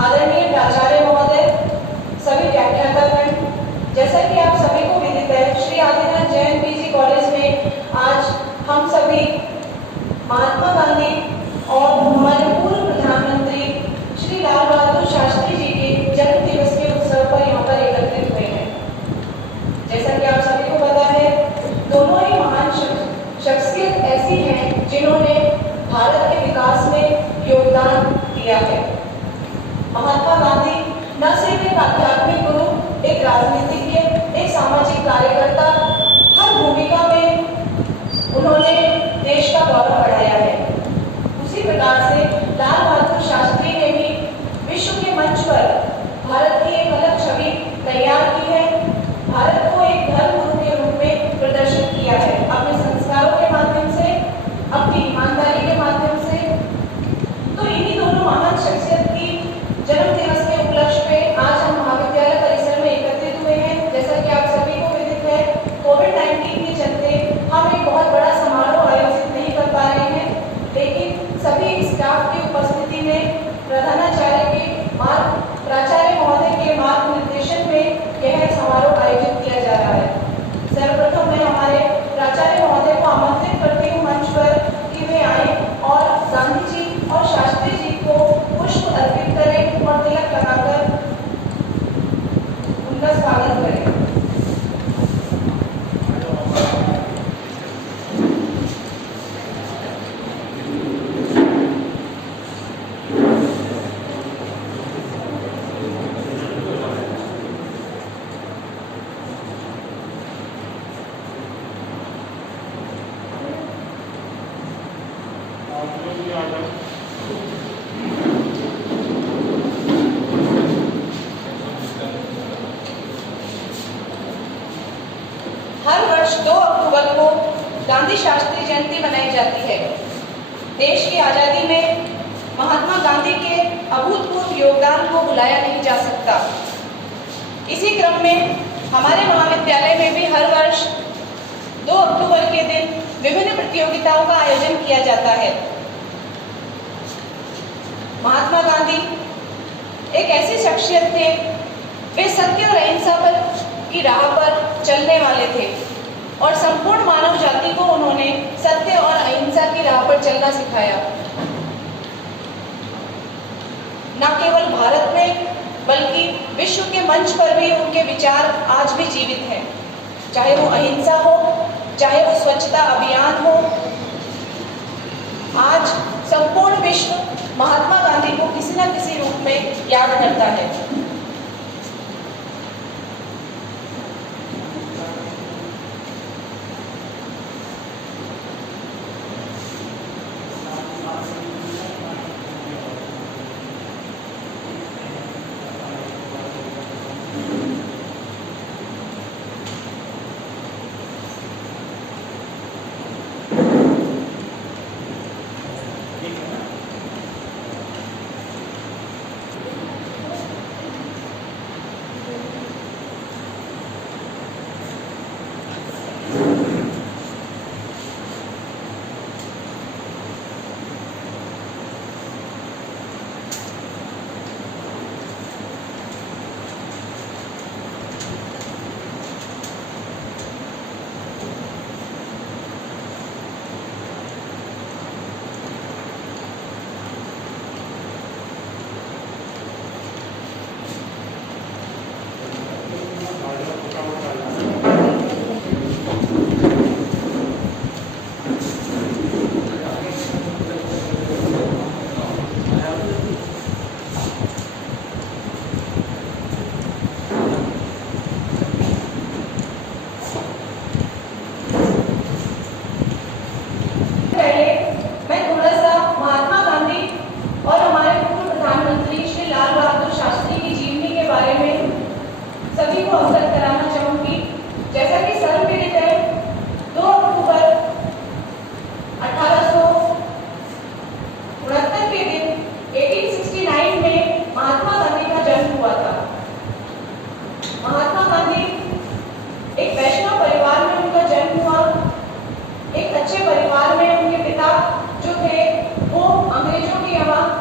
आदरणीय प्राचार्य महोदय, सभी व्याख्यातागण, जैसा कि आप सभी को विदित है, श्री आदिनाथ जैन पीजी कॉलेज में आज हम सभी महात्मा गांधी और हमारे पूर्व प्रधानमंत्री श्री लाल बहादुर शास्त्री जी के जन्म दिवस के उत्सव पर यहाँ पर एकत्रित हुए हैं। जैसा कि आप सभी को पता है, दोनों ही महान शख्सियत ऐसी हैं जिन्होंने भारत के विकास में योगदान दिया है। महात्मा गांधी न सिर्फ एक आध्यात्मिक गुरु, एक राजनीतिज्ञ, एक सामाजिक कार्यकर्ता, हर भूमिका में उन्होंने देश का गौरव बढ़ाया है। उसी प्रकार से लाल बहादुर शास्त्री ने भी विश्व के मंच पर भारत की एक अलग छवि तैयार की है। भारत को एक धर्म गुरु के रूप में प्रदर्शित किया है, अपने संस्कारों के माध्यम से, अपनी ईमानदारी के माध्यम से। तो इन्हीं दोनों महान शख्सियत की जन्म दिवस के उपलक्ष्य पे आज हम महाविद्यालय परिसर में एकत्रित हुए हैं। जैसा कि आप सभी को विदित है, कोविड-19 के चलते हम एक बहुत बड़ा समारोह आयोजित नहीं कर पा रहे हैं, लेकिन सभी स्टाफ की उपस्थिति में प्राचार्य महोदय के मार्गनिर्देशन में यह समारोह आयोजित किया जा रहा है। सर्वप्रथम मैं हमारे प्राचार्य महोदय को आमंत्रित करती हूँ मंच पर कि वे आए और गांधी जी और शास्त्री जी को पुष्प अर्पित करें और तिलक लगाकर उनका स्वागत करें। हर वर्ष 2 अक्टूबर को गांधी शास्त्री जयंती मनाई जाती है। देश की आज़ादी में महात्मा गांधी के अभूतपूर्व योगदान को भुलाया नहीं जा सकता। इसी क्रम में हमारे महाविद्यालय में भी हर वर्ष 2 अक्टूबर के दिन विभिन्न प्रतियोगिताओं का आयोजन किया जाता है। महात्मा गांधी एक ऐसी शख्सियत थे, वे सत्य और अहिंसा की राह पर चलने वाले थे और संपूर्ण मानव जाति को उन्होंने सत्य और अहिंसा की राह पर चलना सिखाया। न केवल भारत में बल्कि विश्व के मंच पर भी उनके विचार आज भी जीवित हैं, चाहे वो अहिंसा हो, चाहे वो स्वच्छता अभियान हो। आज संपूर्ण विश्व महात्मा गांधी को किसी न किसी रूप में याद करता है।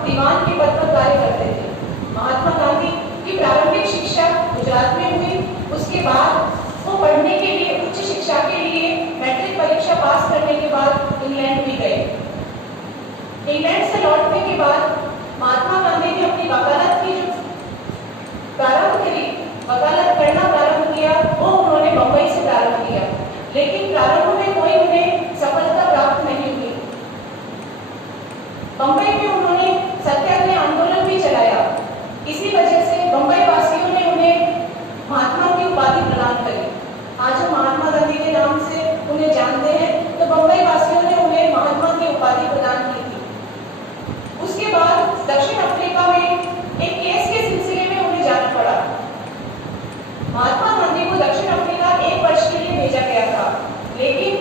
दीवान के पद पर कार्य करते थे। उसके बाद वो पढ़ने के लिए, उच्च शिक्षा के लिए मैट्रिक परीक्षा पास करने के बाद इंग्लैंड भी गए। इंग्लैंड से लौटने के बाद महात्मा गांधी ने अपनी वकालत की जो प्रारंभ करी, वकालत करना प्रारंभ किया, वो उन्होंने बंबई से प्रारंभ किया, लेकिन प्रारंभ में कोई उन्हें सफलता प्राप्त नहीं हुई। बंबई में उन्होंने सत्याग्रह आंदोलन भी चलाया। इसी वजह से बंबई वासियों ने उन्हें महात्मा की उपाधि प्रदान करी। आज हम महात्मा गांधी के नाम से उन्हें जानते हैं, तो बंबई वासियों ने उन्हें महात्मा की उपाधि प्रदान की थी। उसके बाद दक्षिण अफ्रीका में एक केस के सिलसिले में उन्हें जाना पड़ा। महात्मा गांधी को दक्षिण अफ्रीका 1 वर्ष के लिए भेजा गया था, लेकिन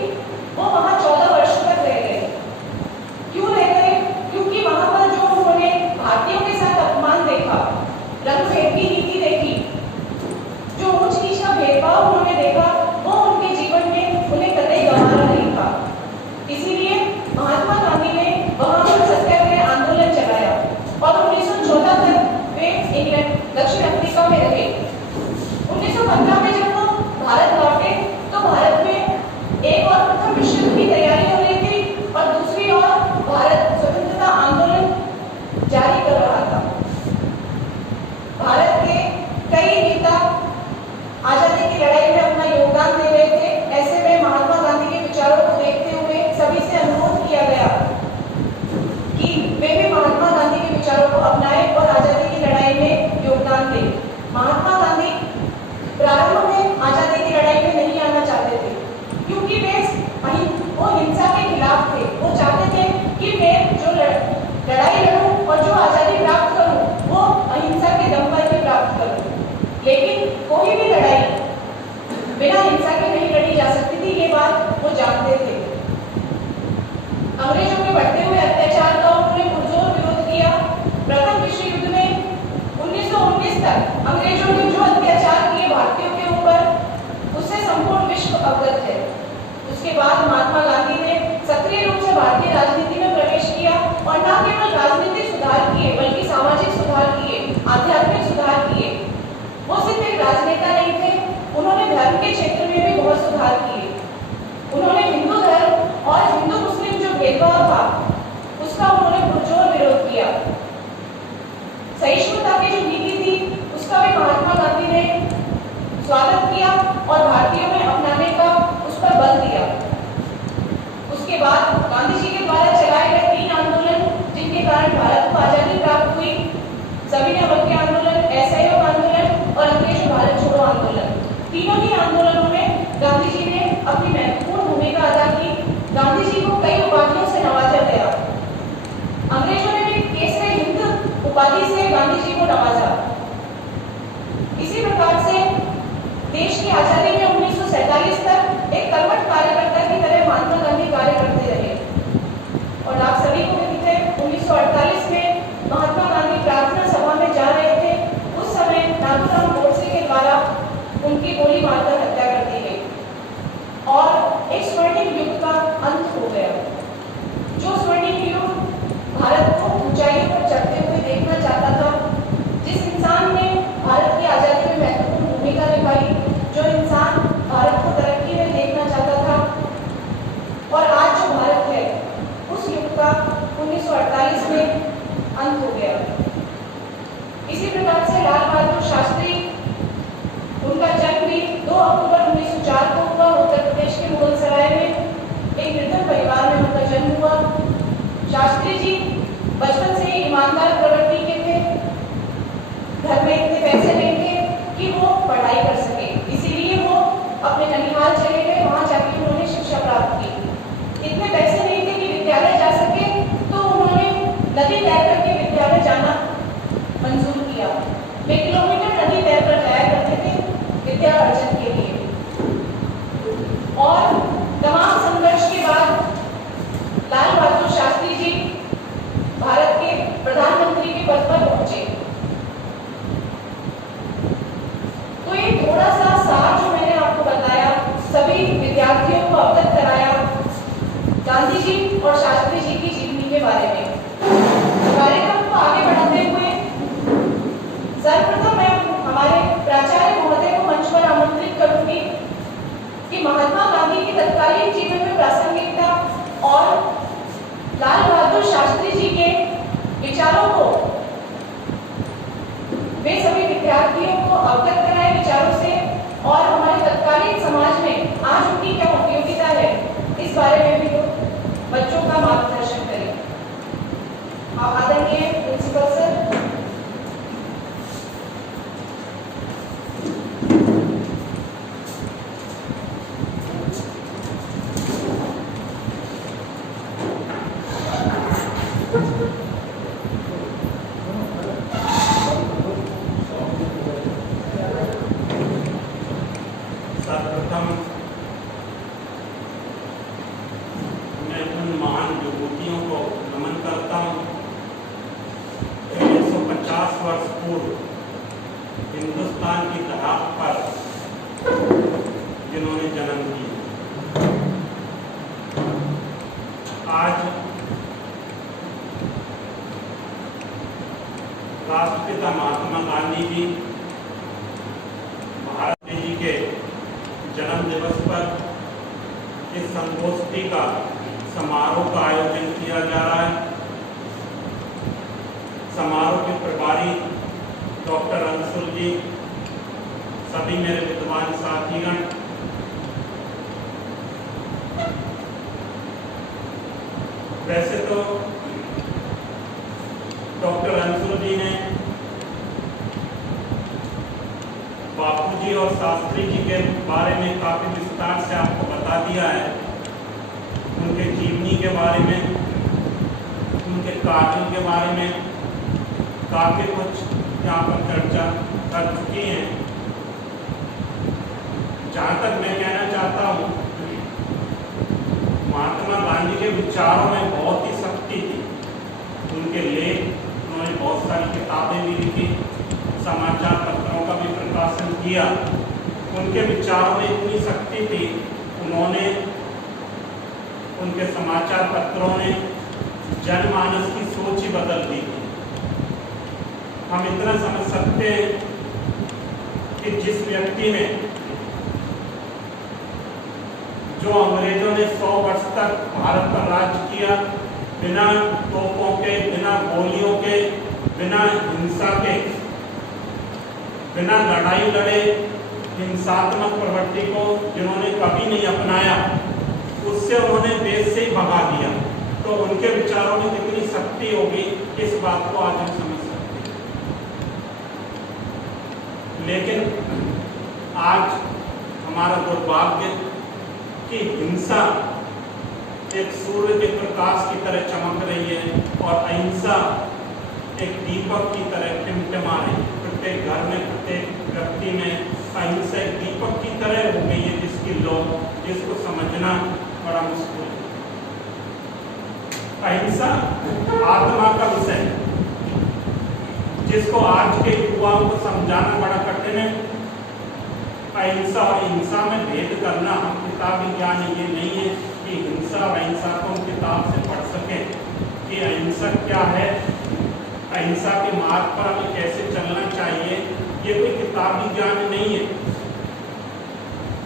वो वहां 14 वर्ष तक रह गए। क्यों रह गए? क्योंकि वहां पर जो उन्होंने भारतीयों के साथ अपमान देखा, रंगभेद की नीति देखी, जो ऊंच नीच का भेदभाव उन्होंने देखा, वो उनके जीवन में उन्हें कतई गंवारा नहीं था। इसीलिए महात्मा गांधी ने वहां पर सत्याग्रह आंदोलन चलाया और 1914 तक वे इंग्लैंड, दक्षिण अफ्रीका में रहे। 1915 में जब वो भारत लौटे, तो भारत में एक और प्रथम विश्व युद्ध की तैयारी हो रही थी और दूसरी ओर भारत स्वतंत्रता आंदोलन जारी कर रहा था। भारत के कई नेता आजादी की लड़ाई में अपना योगदान दे रहे थे। ऐसे में महात्मा गांधी के विचारों को देखते हुए सभी से अनुरोध किया गया कि वे भी महात्मा गांधी के विचारों को अपनाएं और आजादी की लड़ाई में योगदान दें। महात्मा गांधी प्रारंभ में आजादी की लड़ाई में नहीं आना चाहते थे, क्योंकि वो हिंसा के खिलाफ थे। वो चाहते थे कि मैं जो लड़ाई लड़ूं और जो आजादी प्राप्त करूं, वो अहिंसा के दम पर ही प्राप्त करूं। लेकिन कोई भी लड़ाई बिना हिंसा के नहीं लड़ी जा सकती थी, ये बात वो जानते थे। अंग्रेजों के बढ़ते हुए अत्याचार का उन्होंने पुरजोर विरोध किया। प्रथम विश्व युद्ध में 1919 तक अंग्रेजों ने जो अत्याचार किए भारतीयों के ऊपर, उससे संपूर्ण विश्व अवगत है। उसके बाद महात्मा गांधी ने सक्रिय रूप से भारतीय राजनीति में प्रवेश किया और न केवल राजनीतिक सुधार किए, बल्कि सामाजिक सुधार किए, आध्यात्मिक सुधार किए। वो सिर्फ एक राजनेता नहीं थे, उन्होंने धर्म के क्षेत्र में भी बहुत सुधार किए। उन्होंने हिंदू धर्म और हिंदू मुस्लिम जो भेदभाव था, उसका उन्होंने पुरजोर विरोध किया। सहिष्णुता की जो नीति थी, उसका भी महात्मा गांधी ने स्वागत किया और भारतीयों में अपनाने का उस पर बल दिया। उसके बाद गांधी जी के द्वारा चलाए गए 3 आंदोलन, जिनके कारण भारत को आजादी प्राप्त हुई, सविनय अवज्ञा आंदोलन, असहयोग आंदोलन और अंग्रेज भारत छोड़ो आंदोलन। तीनों ही आंदोलनों में गांधी जी ने अपनी महत्वपूर्ण भूमिका अदा की। गांधी जी को कई उपाधियों से नवाजा गया। अंग्रेजों ने भी केसरी हिंद उपाधि से गांधी जी को नवाजा। इसी प्रकार से देश की आजादी में 1947 तक एक कर्मठ कार्यकर्ता की तरह महात्मा गांधी कार्य करते रहे। और आप सभी को विदित है, 1948 में महात्मा गांधी प्रार्थना सभा में जा रहे थे। उस समय नाथूराम गोडसे के द्वारा उनकी गोली मारकर हत्या कर दी गई और एक स्वर्णिम युग का अंत हो गया। जो स्वर्णिम युग भारत को ऊंचाइयों पर चढ़ते हुए देखना चाहता था, जिस इंसान ने भारत की आजादी में महत्वपूर्ण भूमिका निभाई, जो इंसान भारत को तरक्की में देखना चाहता था, और आज जो भारत है, उस युग का 1948 में अंत हो गया। इसी प्रकार से लाल बहादुर शास्त्री, उनका जन्म भी 2 अक्टूबर 1904 को हुआ। उत्तर प्रदेश के मुगलसराय में एक निर्धन परिवार में उनका जन्म हुआ। शास्त्री जी बचपन से ही ईमानदार प्रवृत्ति के थे। घर में इतने पैसे नहीं थे कि वो पढ़ाई कर सके, इसीलिए वो अपने ननिहाल चले गए। वहां जाके उन्होंने शिक्षा प्राप्त की। इतने पैसे नहीं थे कि विद्यालय जा सके, तो उन्होंने नदी तैर करके विद्यालय जाना मंजूर किया। वे किलोमीटर नदी तैर कर जाया करते थे विद्या अर्जन के लिए। और तमाम संघर्ष के बाद लाल बहादुर शास्त्री जी भारत के प्रधानमंत्री के पद पर पहुंचे। तो ये थोड़ा सा सार जो मैंने आपको बताया, सभी विद्यार्थियों को अवगत कराया गांधी जी और शास्त्री जी की जीवनी के बारे में। कार्यक्रम को आगे बढ़ाते हुए सर्वप्रथम मैं आदरणीय प्रिंसिपल सर, सर्वप्रथम मैं उन महान विभूतियों को नमन करता हूँ 150 वर्ष पूर्व हिंदुस्तान की धरात पर जिन्होंने जन्म लिया। आज राष्ट्रपिता महात्मा गांधी जी भारत जी के जन्म दिवस पर इस संगोष्ठी का समारोह का आयोजन किया जा रहा है। समारोह के प्रभारी डॉक्टर अंशुल जी, सभी मेरे विद्वान साथीगण, वैसे तो डॉक्टर अंशुल जी ने बापूजी और शास्त्री जी के बारे में काफी विस्तार से आपको बता दिया है। उनके जीवनी के बारे में, उनके कार्यों के बारे में काफी कुछ यहाँ पर चर्चा कर चुकी हैं। जहाँ तक मैं कहना चाहता हूँ, महात्मा गांधी के विचारों में बहुत ही शक्ति थी। उनके लेख, उन्होंने बहुत सारी किताबें भी लिखी, समाचार पत्रों का भी प्रकाशन किया। उनके विचारों में इतनी शक्ति थी, उन्होंने, उनके समाचार पत्रों ने जनमानस की सोच ही बदल दी थी। हम इतना समझ सकते हैं कि जिस व्यक्ति ने, जो अंग्रेजों ने 100 वर्ष तक भारत पर राज किया, बिना तोपों के, बिना गोलियों के, बिना हिंसा के, बिना लड़ाई लड़े हिंसात्मक प्रवृत्ति को जिन्होंने कभी नहीं अपनाया, उससे उन्होंने देश से ही भगा दिया। तो उनके विचारों में कितनी शक्ति होगी, इस बात को आज हम समझ सकते हैं। लेकिन आज हमारा दुर्भाग्य कि हिंसा एक सूर्य के प्रकाश की तरह चमक रही है और अहिंसा एक दीपक की तरह टिमटिमा रही है। प्रत्येक घर में, प्रत्येक व्यक्ति में अहिंसा एक दीपक की तरह हो गई है, जिसको समझना बड़ा मुश्किल है। अहिंसा आत्मा का विषय है, जिसको आज के युवाओं को समझाना बड़ा कठिन है। अहिंसा और हिंसा में भेद करना, हम किताबी ज्ञान ये नहीं है कि हिंसा और अहिंसा को हम किताब से पढ़ सकें कि अहिंसा क्या है, अहिंसा के मार्ग पर हमें कैसे चलना चाहिए। ये कोई किताबी ज्ञान नहीं है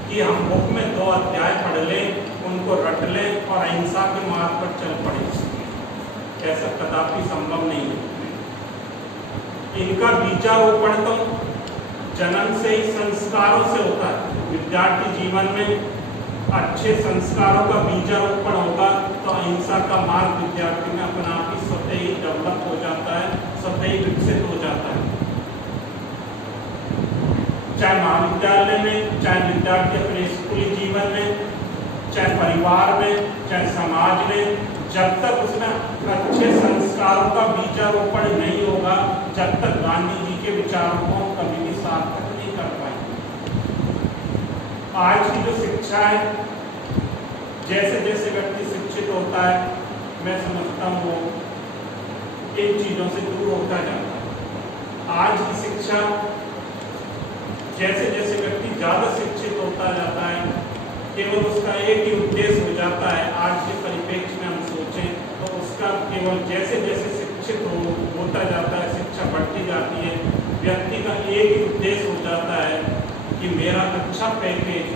कि हम बुक में 2 अध्याय पढ़ लें, उनको रट लें और अहिंसा के मार्ग पर चल पड़े। ऐसा कदापि संभव नहीं है। इनका बीजारोपण तो जन्म से ही संस्कारों से होता है। विद्यार्थी जीवन में अच्छे संस्कारों का बीजारोपण होगा तो अहिंसा का मार्ग विद्यार्थी में अपना आप ही स्वतः ही डेवलप हो जाता है, स्वतः ही विकसित हो जाता है। चाहे महाविद्यालय में, चाहे विद्यार्थी अपने स्कूली जीवन में, चाहे परिवार में, चाहे समाज में, जब तक उसमें अच्छे संस्कारों का बीजारोपण नहीं होगा, जब तक गांधी जी के विचारों को कभी भी सार्थक नहीं कर पाएंगे। आज की जो शिक्षा है, जैसे जैसे व्यक्ति शिक्षित होता है, मैं समझता हूँ वो इन चीजों से दूर होता जाता है। आज की शिक्षा, जैसे जैसे व्यक्ति ज्यादा शिक्षित होता जाता है, केवल उसका एक ही उद्देश्य हो जाता है। आज के परिप्रेक्ष्य में हम सोचें तो उसका केवल जैसे जैसे शिक्षित होता जाता है, शिक्षा बढ़ती जाती है, व्यक्ति का एक ही उद्देश्य हो जाता है कि मेरा अच्छा पैकेज।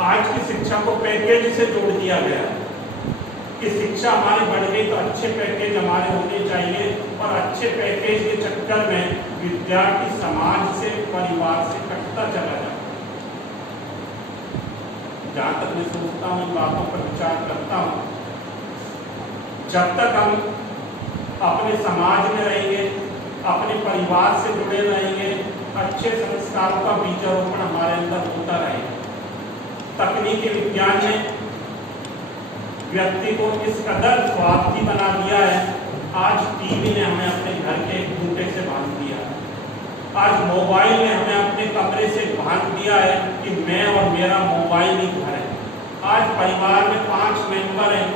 आज की शिक्षा को पैकेज से जोड़ दिया गया कि शिक्षा हमारी बढ़ गई तो अच्छे पैकेज हमारे होने चाहिए, और अच्छे पैकेज के चक्कर में विद्यार्थी समाज से, परिवार से कटता चला जाता है। जहाँ तक मैं सोचता हूँ, इन बातों पर विचार करता हूँ, जब तक हम अपने समाज में रहेंगे, अपने परिवार से जुड़े रहेंगे, अच्छे संस्कारों का बीजारोपण हमारे अंदर होता रहेगा। तकनीकी विज्ञान ने व्यक्ति को इस कदर स्वार्थी बना दिया है, आज टीवी ने हमें अपने घर के खूंटे से बांध दिया है, आज मोबाइल ने हमें अपने कमरे से बांध दिया है कि मैं और मेरा मोबाइल ही घर है। आज परिवार में 5 मेंबर हैं,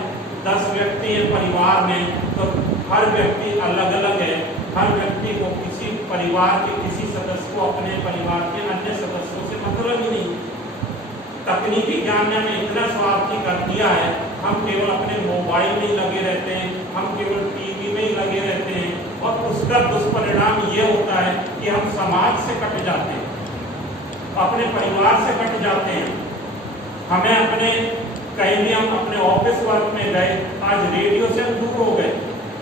10 व्यक्ति हैं परिवार में, तो हर व्यक्ति अलग अलग है। हर व्यक्ति को किसी परिवार के किसी सदस्य को अपने परिवार के अन्य सदस्यों से मतलब ही नहीं। तकनीकी ज्ञान ने हमें इतना स्वार्थी कर दिया है, हम केवल अपने मोबाइल में ही लगे रहते हैं, हम केवल टीवी में ही लगे रहते हैं, और उसका दुष्परिणाम ये होता है कि हम समाज से कट जाते हैं, अपने परिवार से कट जाते हैं। हमें अपने कहीं भी हम अपने ऑफिस वर्क में गए, आज रेडियो से हम दूर हो गए।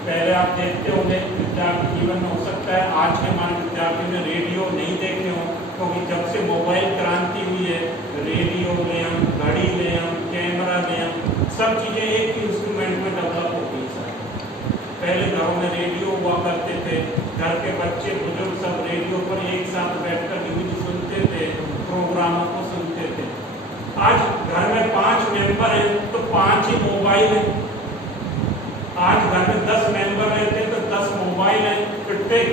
पहले आप देखते होंगे विद्यार्थी जीवन में, हो सकता है आज के हमारे विद्यार्थी ने रेडियो नहीं देखे हो, क्योंकि जब से मोबाइल क्रांति हुई है, रेडियो लें हम, घड़ी लें हम, कैमरा लें हम, सब चीज़ें एक ही इंस्ट्रूमेंट में डेवलप हो गई सर। पहले घरों में रेडियो हुआ करते थे, घर के बच्चे बुजुर्ग सब रेडियो पर एक साथ बैठकर न्यूज सुनते थे, प्रोग्रामों को सुनते थे। आज घर में 5 मेंबर हैं तो 5 ही मोबाइल हैं। आज घर में 10 मेंबर रहते हैं तो 10 मोबाइल हैं। प्रत्येक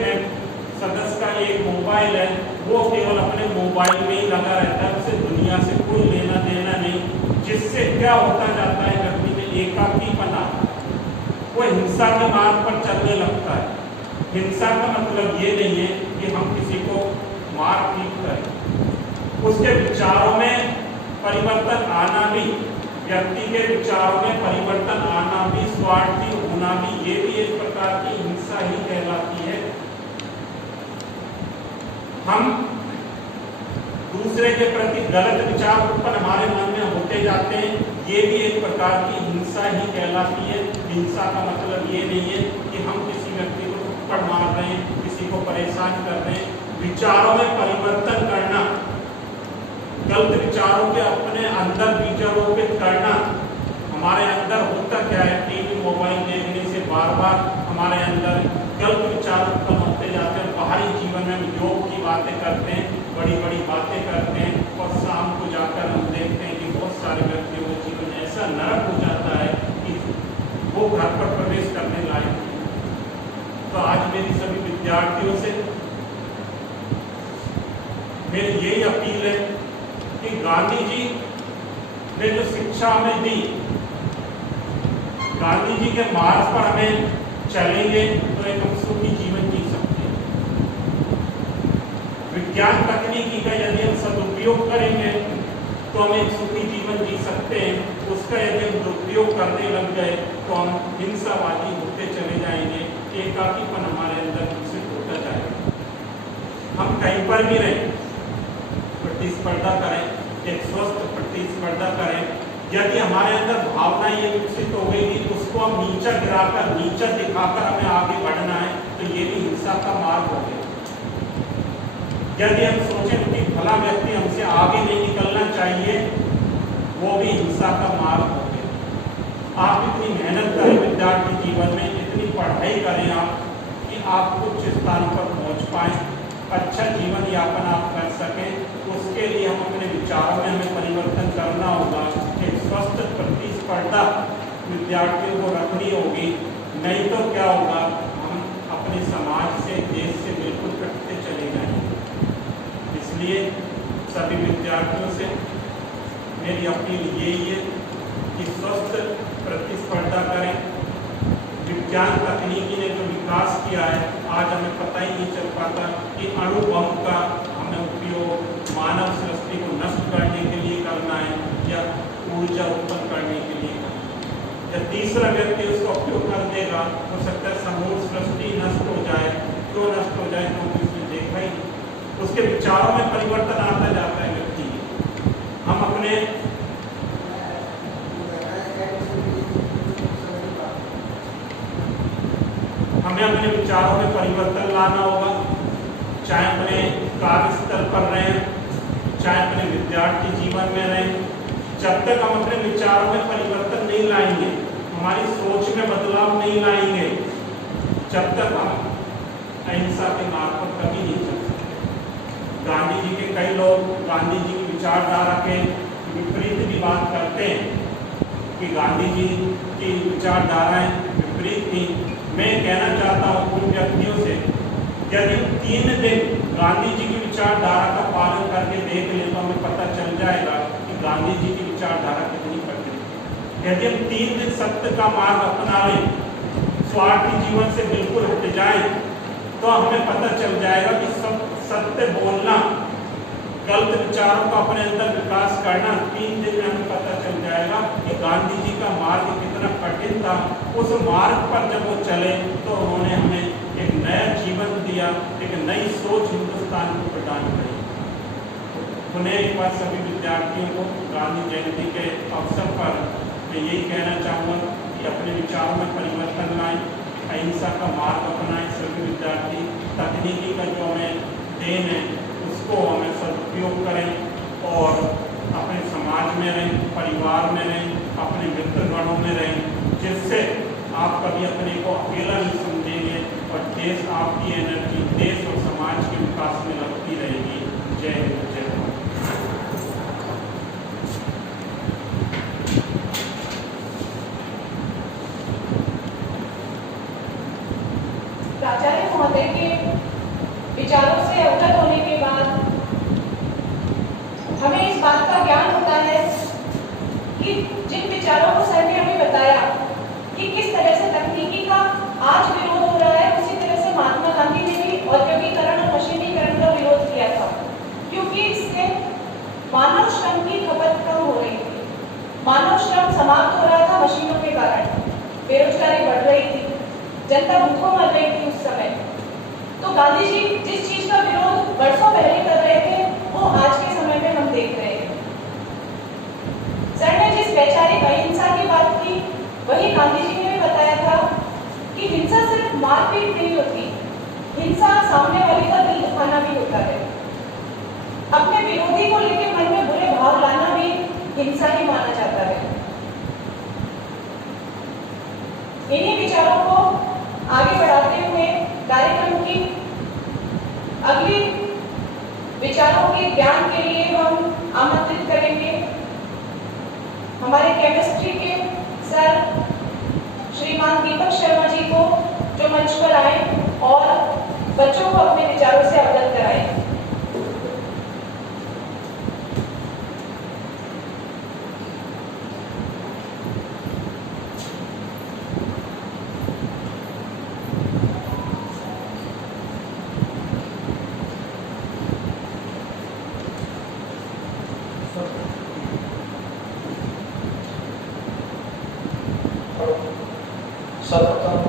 सदस्य का एक मोबाइल है, वो केवल अपने मोबाइल में ही लगा रहता है, उसे दुनिया से कोई लेना देना नहीं, जिससे क्या होता जाता है व्यक्ति में एकाकीपना, वो हिंसा के मार्ग पर चलने लगता है। हिंसा का मतलब ये नहीं है कि हम किसी को मार पीट करें, उसके विचारों में परिवर्तन आना भी, व्यक्ति के विचारों में परिवर्तन आना भी, स्वार्थी होना भी, ये भी एक प्रकार की हिंसा ही कहलाती है। हम दूसरे के प्रति गलत विचार उत्पन्न हमारे मन में होते जाते हैं, ये भी एक प्रकार की हिंसा ही कहलाती है। हिंसा का मतलब ये नहीं है कि हम किसी व्यक्ति को थप्पड़ मार रहे हैं, किसी को परेशान कर रहे हैं। विचारों में परिवर्तन करना, गलत विचारों के अपने अंदर बीजारोपित करना। हमारे अंदर होता क्या है, टीवी मोबाइल देखने से बार बार हमारे अंदर गलत विचार उत्पन्न होते जाते हैं। बाहरी जीवन में हम योग की बातें करते हैं, बड़ी बड़ी बातें करते हैं, और शाम को जाकर हम देखते हैं कि बहुत सारे व्यक्तियों का जीवन ऐसा नरक हो जाता है कि वो घर पर प्रवेश करने लायक नहीं। तो आज मेरी सभी विद्यार्थियों से मेरी यही अपील है कि गांधी जी ने जो शिक्षा हमें दी, गांधी जी के मार्ग पर हमें चलेंगे तो एक हम सुखी जीवन जी सकते हैं। विज्ञान तकनीकी का यदि हम सदुपयोग करेंगे तो हम एक सुखी जीवन जी सकते हैं। उसका यदि हम दुरुपयोग करने लग गए तो हम हिंसावादी होते चले जाएंगे, एकाकीपन हमारे अंदर विकसित होता जाएगा। हम कहीं पर भी रहें, प्रतिस्पर्धा करें, एक स्वस्थ प्रतिस्पर्धा करें। यदि हमारे अंदर भावना ये विकसित हो गई कि उसको हम नीचा गिराकर, नीचा दिखाकर हमें आगे बढ़ना है, तो ये भी हिंसा का मार्ग हो गया। यदि हम सोचें कि भला व्यक्ति हमसे आगे नहीं निकलना चाहिए, वो भी हिंसा का मार्ग हो गया। आप इतनी मेहनत करें विद्यार्थी जीवन में, इतनी पढ़ाई करें आप कि आप उच्च स्थान पर पहुंच पाएं, अच्छा जीवन यापन आप कर सकें। उसके लिए हम अपने विचारों में हमें परिवर्तन करना होगा। एक स्वस्थ प्रतिस्पर्धा विद्यार्थियों को रखनी होगी, नहीं तो क्या होगा, हम अपने समाज से, देश से बिल्कुल कटते चले जाएंगे। इसलिए सभी विद्यार्थियों से मेरी अपील यही है कि स्वस्थ प्रतिस्पर्धा करें। विज्ञान तकनीकी ने जो विकास किया है, आज हमें पता ही नहीं चल पाता कि अणु बम का हमें उपयोग मानव सृष्टि को नष्ट करने के लिए करना है या ऊर्जा उत्पन्न करने के लिए करना है। या तीसरा व्यक्ति उसका उपयोग कर देगा, हो सकता है समूह सृष्टि नष्ट हो जाए। क्यों नष्ट हो जाए, क्योंकि उसने देखा ही नहीं। उसके विचारों में परिवर्तन आता जाता है व्यक्ति। हम अपने हमें अपने विचारों में परिवर्तन लाना होगा, चाहे अपने कार्य स्थल पर रहें, चाहे अपने विद्यार्थी जीवन में रहें। जब तक हम अपने विचारों में परिवर्तन नहीं लाएंगे, हमारी सोच में बदलाव नहीं लाएंगे, जब तक हम अहिंसा के मार्ग पर कभी नहीं चल सकते। गांधी जी के कई लोग गांधी जी की विचारधारा के विपरीत भी बात करते हैं कि गांधी जी की विचारधाराएं विपरीत थी। मैं कहना चाहता हूँ उन व्यक्तियों से, यदि 3 दिन गांधी जी की विचारधारा का पालन करके देख लें तो हमें पता चल जाएगा कि गांधी जी की विचारधारा कितनी कठिन है। यदि हम 3 दिन सत्य का मार्ग अपना लें, स्वार्थी जीवन से बिल्कुल हट जाए, तो हमें पता चल जाएगा कि सब सत्य बोलना, गलत विचारों का अपने अंदर विकास करना, 3 दिन में हमें पता चल जाएगा कि गांधी जी का मार्ग कितना कठिन था। उस मार्ग पर जब वो चले तो उन्होंने हमें एक नया जीवन दिया, एक नई सोच हिंदुस्तान को प्रदान करी। उन्हें एक बार सभी विद्यार्थियों को गांधी जयंती के अवसर पर मैं यही कहना चाहूँगा कि अपने विचारों में परिवर्तन लाएं, अहिंसा का मार्ग अपनाएं। सभी विद्यार्थी तकनीकी का जो हमें देन है उसको हमें सदुपयोग करें और अपने समाज में रहें, परिवार में रहें, अपने मित्रगणों में रहें, जिससे आप कभी अपने को अकेला नहीं समझेंगे और देश आपकी एनर्जी देश और समाज के विकास में लगती रहेगी। जय हिंद, जय भारत। प्राचार्य महोदय के विचारों से अवगत होने के बाद हमें इस बात का ज्ञान होता है कि जिन विचारों को सर ने हमें बताया कि किस तरह से तकनीकी का आज विरोध हो रहा है, उसी तरह से महात्मा गांधी ने भी औद्योगिकरण और मशीनीकरण का विरोध किया था, क्योंकि इससे मानव श्रम की खपत कम हो रही थी। मानव श्रम समाप्त हो रहा था मशीनों के कारण, बेरोजगारी बढ़ रही थी, जनता भूखों मर रही थी उस समय। तो गांधी जी जिस चीज का विरोध वर्षों पहले कर रहे थे वो आज के समय में हम देख रहे हैं। सर ने जिस वैचारिक अहिंसा की बात की, वही गांधी जी ने भी बताया था कि हिंसा सिर्फ मारपीट नहीं होती, हिंसा सामने वाले का दिल दुखाना भी होता है। अपने विरोधी को लेकर मन में बुरे भाव लाना भी हिंसा ही माना जाता है। इन्हीं विचारों को आगे बढ़ाते हुए कार्यक्रम की अगली विचारों के ज्ञान के लिए हम आमंत्रित करेंगे हमारे केमिस्ट्री के सर श्रीमान दीपक शर्मा जी को, जो मंच पर आए और बच्चों को अपने विचारों से अवगत कराएं। सर्वप्रथम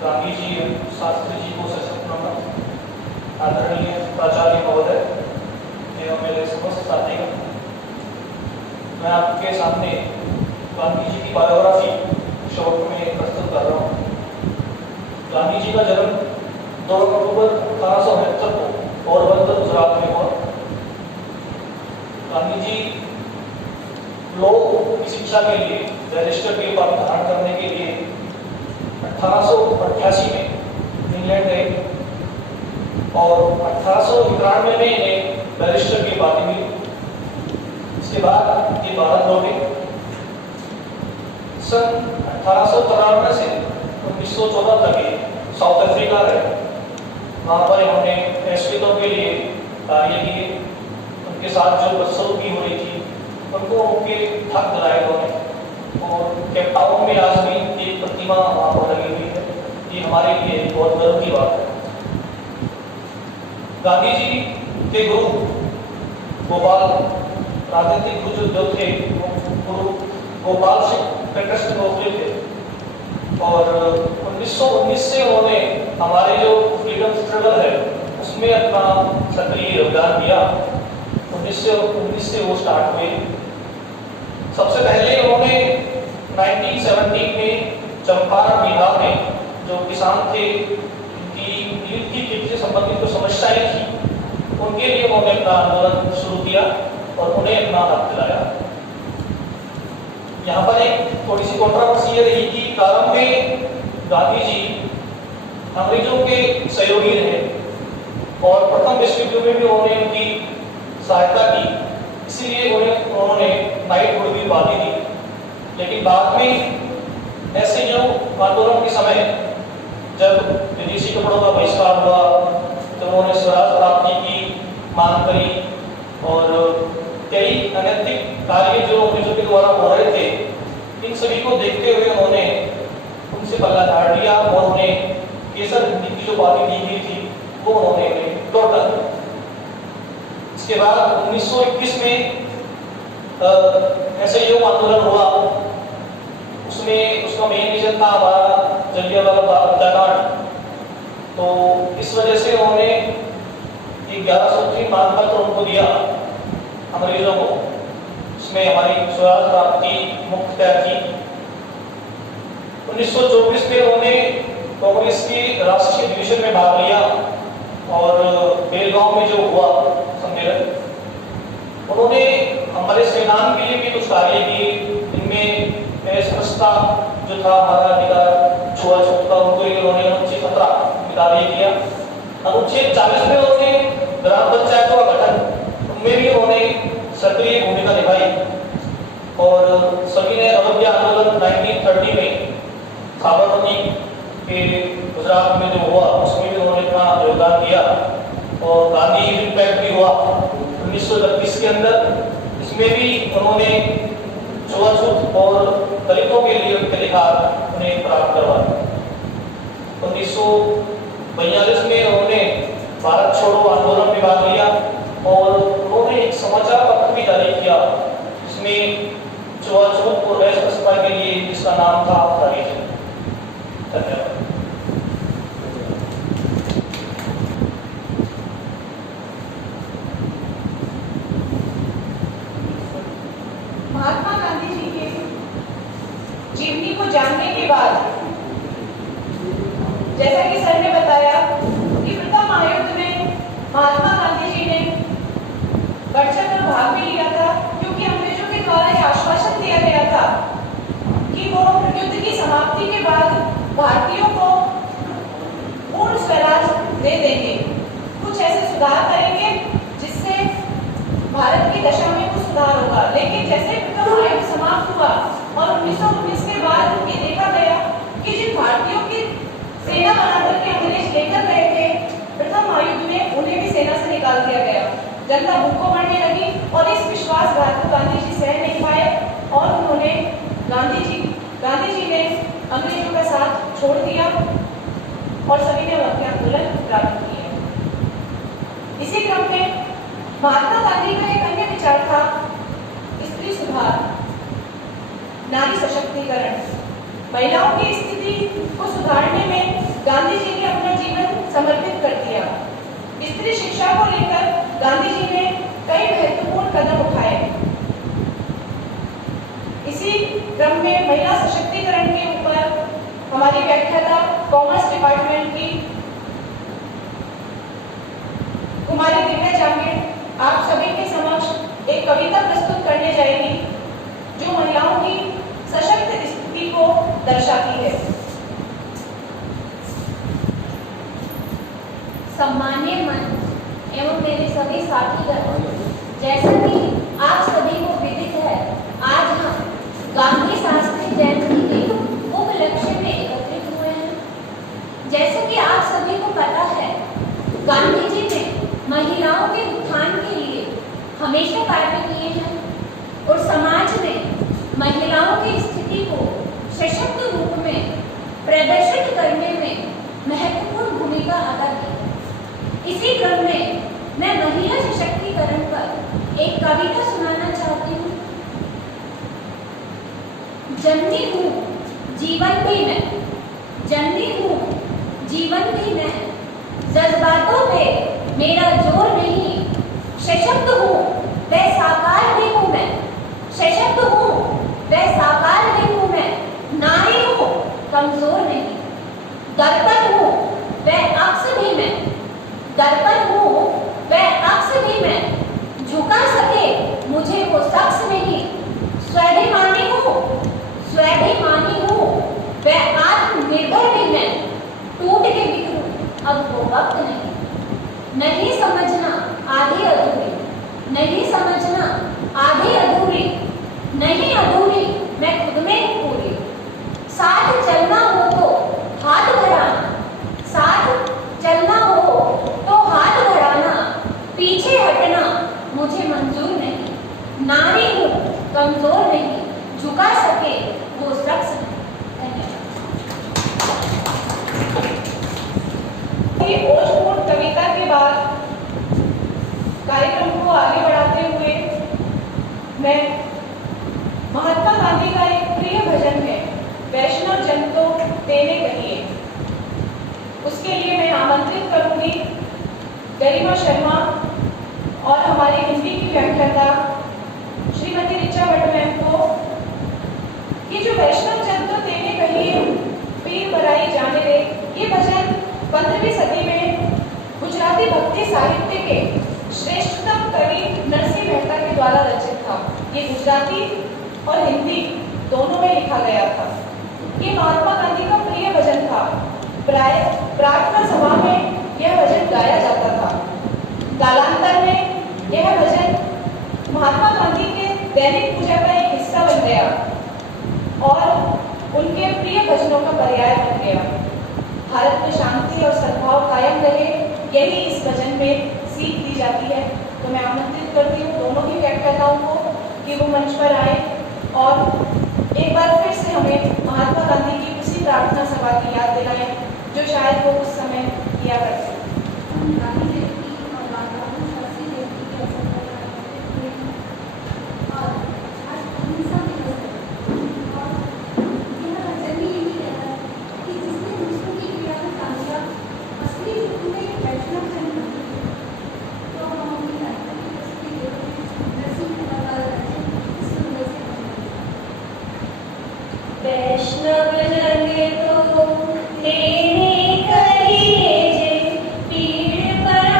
गांधी जी शास्त्री जी को सशक्त नमन। आदरणीय प्राचार्य महोदय एवं मेरे समस्त साथीगण, मैं आपके सामने गांधी जी की बायोग्राफी शॉर्ट में प्रस्तुत कर रहा हूँ। गांधी जी का जन्म 2 अक्टूबर 1869 को पोरबंदर गुजरात में हुआ। गांधी जी लॉ की शिक्षा के लिए बैरिस्टर की उपाधि धारण करने के लिए 1888 में इंग्लैंड गए और 1891 में इन्हें बैरिस्टर की उपाधि मिली। इसके बाद ये भारत लौटे। सन 1893 से 1914 तक ये साउथ अफ्रीका रहे। वहाँ पर इन्होंने एस्कितों के लिए कार्य किए। उनके साथ जो बदसलूकी हो रही थी उनको उनके हक दिलाए उन्होंने। और केप टाउन में आज भी एक प्रतिमा वहाँ पर लगी हुई है। ये हमारे लिए बहुत गर्व की बात है। गांधी जी के गुरु गोपाल, राजनीतिक गुरु जो थे गुरु गोपाल सिंह पेटर्स गोखले थे और 1919 से उन्होंने हमारे जो फ्रीडम स्ट्रगल है उसमें अपना सक्रिय योगदान दिया। 1919 से वो स्टार्ट हुए। सबसे पहले उन्होंने 1917 में चंपारण बिहार में जो किसान थे, उनकी नील की खेती से संबंधित जो समस्याएं थी, उनके लिए उन्होंने अपना आंदोलन शुरू किया और उन्हें अपना हक दिलाया। यहाँ पर एक थोड़ी सी कंट्रोवर्सी ये रही कि प्रारंभ में गांधी जी अंग्रेजों के सहयोगी रहे और प्रथम विश्व युद्ध में भी उन्होंने उनकी सहायता की, इसीलिए उन्होंने नाइटहुड भी उपाधि दी। लेकिन बाद में ऐसे जो आंदोलन के समय जब विदेशी कपड़ों का बहिष्कार हुआ, जब उन्होंने स्वराज प्राप्ति की मांग करी और कई अनैतिक कार्य जो अंग्रेजों के द्वारा हो रहे थे, इन सभी को देखते हुए उन्होंने उनसे पल्ला झाड़ लिया और उन्हें केसर हिंदी की जो उपाधि दी गई थी वो उन्होंने लौटा दिया। इसके बाद 1921 में ऐसे योग आंदोलन हुआ, उसमें उसका मेन रीजन था हमारा जलियांवाला बाग हत्याकांड। तो इस वजह से उन्होंने 11 सूत्री मांग पत्र उनको दिया अंग्रेजों को, उसमें हमारी स्वराज प्राप्ति मुक्त तय की। 1924 में उन्होंने कांग्रेस की राष्ट्रीय अधिवेशन में भाग लिया और बेलगांव में जो हुआ सम्मेलन, उन्होंने हमारे संविधान के लिए भी कुछ कार्य किए। इनमें स्पष्टता जो था हमारा अधिकार छुआछूत का, उनको उन्होंने अनुच्छेद 17 में कार्य किया। अनुच्छेद 40 में उन्होंने ग्राम पंचायतों का गठन, उनमें भी उन्होंने सक्रिय भूमिका निभाई। और सभी ने अवज्ञा आंदोलन 1930 में साबरमती के गुजरात में जो हुआ उसमें भी उन्होंने अपना योगदान दिया। और गांधी इम्पैक्ट भी हुआ 1931 के अंदर, इसमें भी उन्होंने छुआछूत और दलितों के लिए उनके अधिकार उन्हें प्राप्त करवाया। 1942 में उन्होंने भारत छोड़ो आंदोलन में भाग लिया और उन्होंने एक समाचार पत्र भी जारी किया, जिसमें छुआछूत और अस्पृश्यता के लिए जिसका नाम था धन्यवाद। महात्मा गांधी जी के जीवनी को जानने के बाद, जैसा कि सर ने बताया कि प्रथम महायुद्ध में महात्मा गांधी जी ने बढ़ चढ़कर भाग भी लिया था, क्योंकि अंग्रेजों के द्वारा यह आश्वासन दिया गया था कि वो युद्ध की समाप्ति के बाद भारतीयों को पूर्ण स्वराज दे देंगे, कुछ ऐसे सुधार करेंगे जिससे भारत की दशा में कुछ सुधार होगा। लेकिन जैसे प्रथम महायुद्ध समाप्त हुआ और 1919 के बाद ये देखा गया कि जिन भारतीयों की सेना बनाकर के अंग्रेज लेकर गए थे प्रथम महायुद्ध में, उन्हें भी सेना से निकाल दिया गया। जनता भूखों मरने लगी और इस विश्वासघात को गांधी जी सह नहीं पाए और उन्होंने गांधी जी ने अंग्रेजों का साथ छोड़ दिया और सभी ने अवज्ञा आंदोलन प्रारंभ किया। इसी क्रम में महात्मा गांधी का एक अन्य विचार था स्त्री सुधार, नारी सशक्तिकरण। महिलाओं की स्थिति को सुधारने में गांधी जी ने अपना जीवन समर्पित कर दिया। स्त्री शिक्षा को लेकर गांधी जी ने कई महत्वपूर्ण कदम उठाए। इसी क्रम में महिला सशक्तिकरण के ऊपर हमारी व्याख्याता कॉमर्स डिपार्टमेंट की कुमारी दिव्या जांगीड़ आप सभी के समक्ष एक कविता प्रस्तुत करने जाएगी, जो महिलाओं की सशक्त स्थिति को दर्शाती है। सम्माननीय मंच एवं मेरे सभी साथीगण, जैसा कि आप सभी को विदित है, आज हम गांधी शास्त्री जयंती के उपलक्ष्य में एकत्रित हुए हैं। जैसे कि आप सभी को पता है, गांधी जी ने महिलाओं के उत्थान के लिए हमेशा कार्य किए हैं और समाज में महिलाओं की स्थिति को सशक्त रूप में प्रदर्शित करने में महत्वपूर्ण भूमिका अदा की है। इसी क्रम में मैं महिला सशक्तिकरण पर एक कविता सुनाना चाहती हूँ। जननी हूँ जीवन भी मैं, जननी हूँ जीवन भी मैं, जज्बातों पे मेरा जोर नहीं, सशक्त हूँ वह साकार भी हूँ मैं, सशक्त हूँ वह साकार भी हूँ मैं, नारी हूँ कमजोर नहीं, दर्पण हूँ वह अक्स भी मैं, दर्पण हूँ वह अक्स भी मैं, झुका सके मुझे वो शख्स नहीं, स्वाभिमानी हूँ वह आत्मनिर्भर भी मैं, टूट के अब वो वक्त नहीं। नहीं समझना आधी अधूरी, नहीं समझना आधी अधूरी, नहीं अधूरी मैं खुद में ही पूरी। साथ चलना हो तो हाथ बढ़ाना, साथ चलना हो तो हाथ बढ़ाना, पीछे हटना मुझे मंजूर नहीं। नारी हूँ कमजोर नहीं, झुका सके वो शख्स नहीं। धन्यवाद। ओजपूर्ण कविता के बाद कार्यक्रम को आगे बढ़ाते हुए मैं महात्मा गांधी का एक प्रिय भजन है, वैष्णव जन तो तेने कहिए, उसके लिए मैं आमंत्रित करूंगी गरिमा शर्मा और हमारी हिंदी की व्याख्याता श्रीमती ऋचा भट्ट मैम को। ये जो वैष्णव जन तो तेने कहिए पीर बराई जाने दे, ये भजन 15वीं सदी में गुजराती भक्ति साहित्य के श्रेष्ठतम कवि नरसिंह मेहता के द्वारा रचित था। ये गुजराती और हिंदी दोनों में लिखा गया था। ये महात्मा गांधी का प्रिय भजन था। प्राय प्रार्थना सभा में यह भजन गाया जाता था। कालांतर में यह भजन महात्मा गांधी के दैनिक पूजा का एक हिस्सा बन गया और उनके प्रिय भजनों का पर्याय बन गया। भारत में शांति और सद्भाव कायम रहे, यही इस भजन में सीख दी जाती है। तो मैं आमंत्रित करती हूँ दोनों ही व्याख्याताओं को कि वो मंच पर आए और एक बार फिर से हमें महात्मा गांधी की उसी प्रार्थना सभा की याद दिलाएं जो शायद वो उस समय किया करते थे। वैष्णव जन तो तेने कहिए जे पीर पर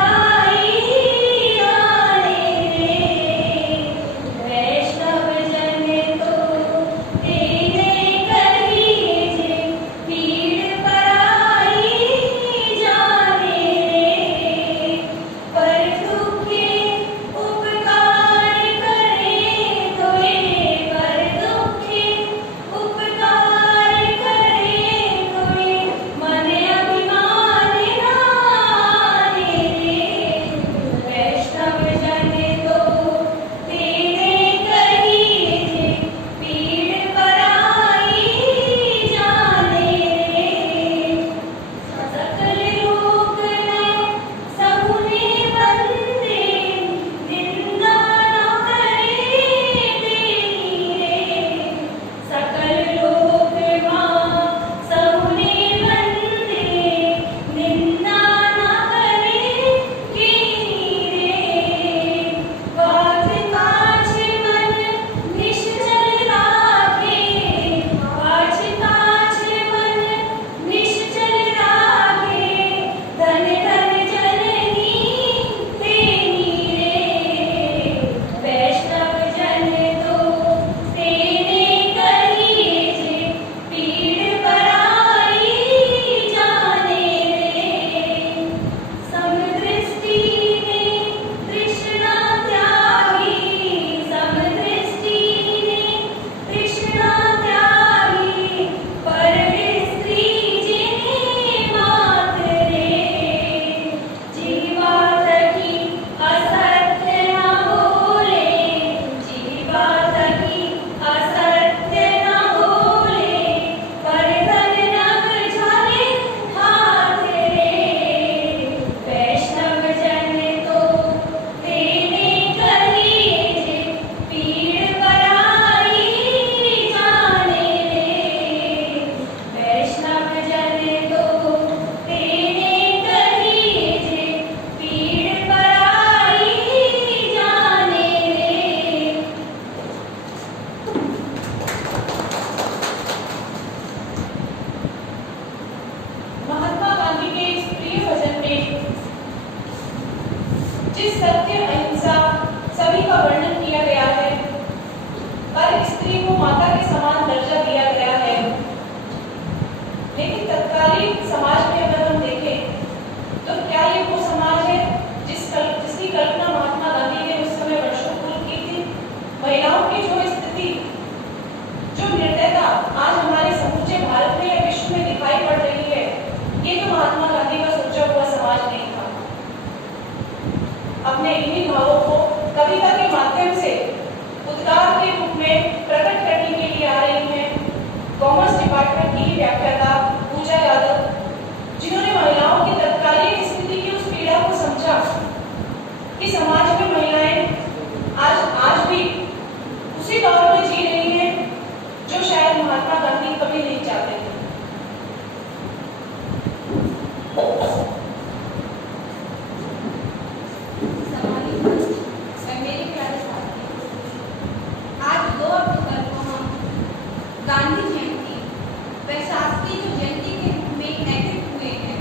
अपने इन्हीं भावों को कविता के माध्यम से उद्गार के रूप में प्रकट करने के लिए आ रही हैं कॉमर्स डिपार्टमेंट की व्याख्याता पूजा यादव, जिन्होंने महिलाओं की तत्कालीन स्थिति की उस पीड़ा को समझा कि समाज में महिलाएं आज भी उसी दौर में जी रही हैं जो शायद महात्मा गांधी कभी नहीं चाहते थे। मेरे प्यारे साथी, आज 2 अक्टूबर को हम गांधी जयंती व शास्त्री जो जयंती के रूप में एकत्रित हुए हैं,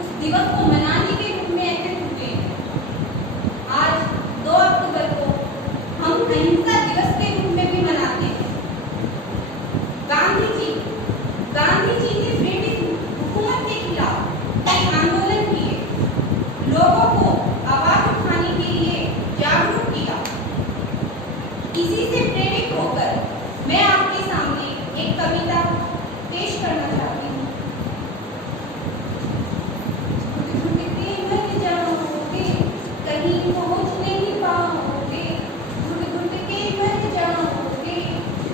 उस दिवस को मनाने के रूप में एकत्रित हुए हैं। आज 2 अक्टूबर को हम अहिंसा दिवस के रूप में भी मनाते हैं। गांधी जी ने ब्रिटिश हुकूमत के खिलाफ एक आंदोलन किए, लोगों को आवाज उठाने के लिए जागरूक किया। इसी से प्रेरित होकर मैं आपके सामने एक कविता पेश करना चाहती हूँ। घुटते मर जाओगे, कहीं पहुँच नहीं पाओगे, घुट के मर जाओगे,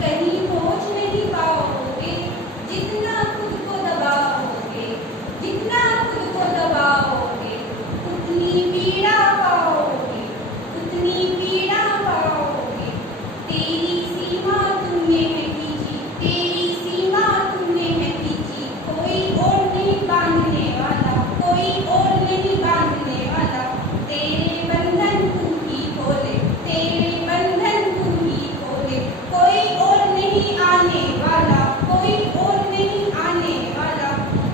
कहीं पहुँच नहीं पाओगे। जितना खुद को दबाओगे, जितना खुद को दबाओगे, उतनी पीड़ा पाओगे, उतनी पीड़ा पाओगे। तेरी सीमा तुमने है खींची, तेरी सीमा तुमने है खींची, कोई और नहीं बांधने वाला, कोई और नहीं बांधने वाला। तेरे बंधन तू ही खोले, तेरे बंधन तू ही खोले, कोई और नहीं आने वाला, कोई और नहीं आने वाला।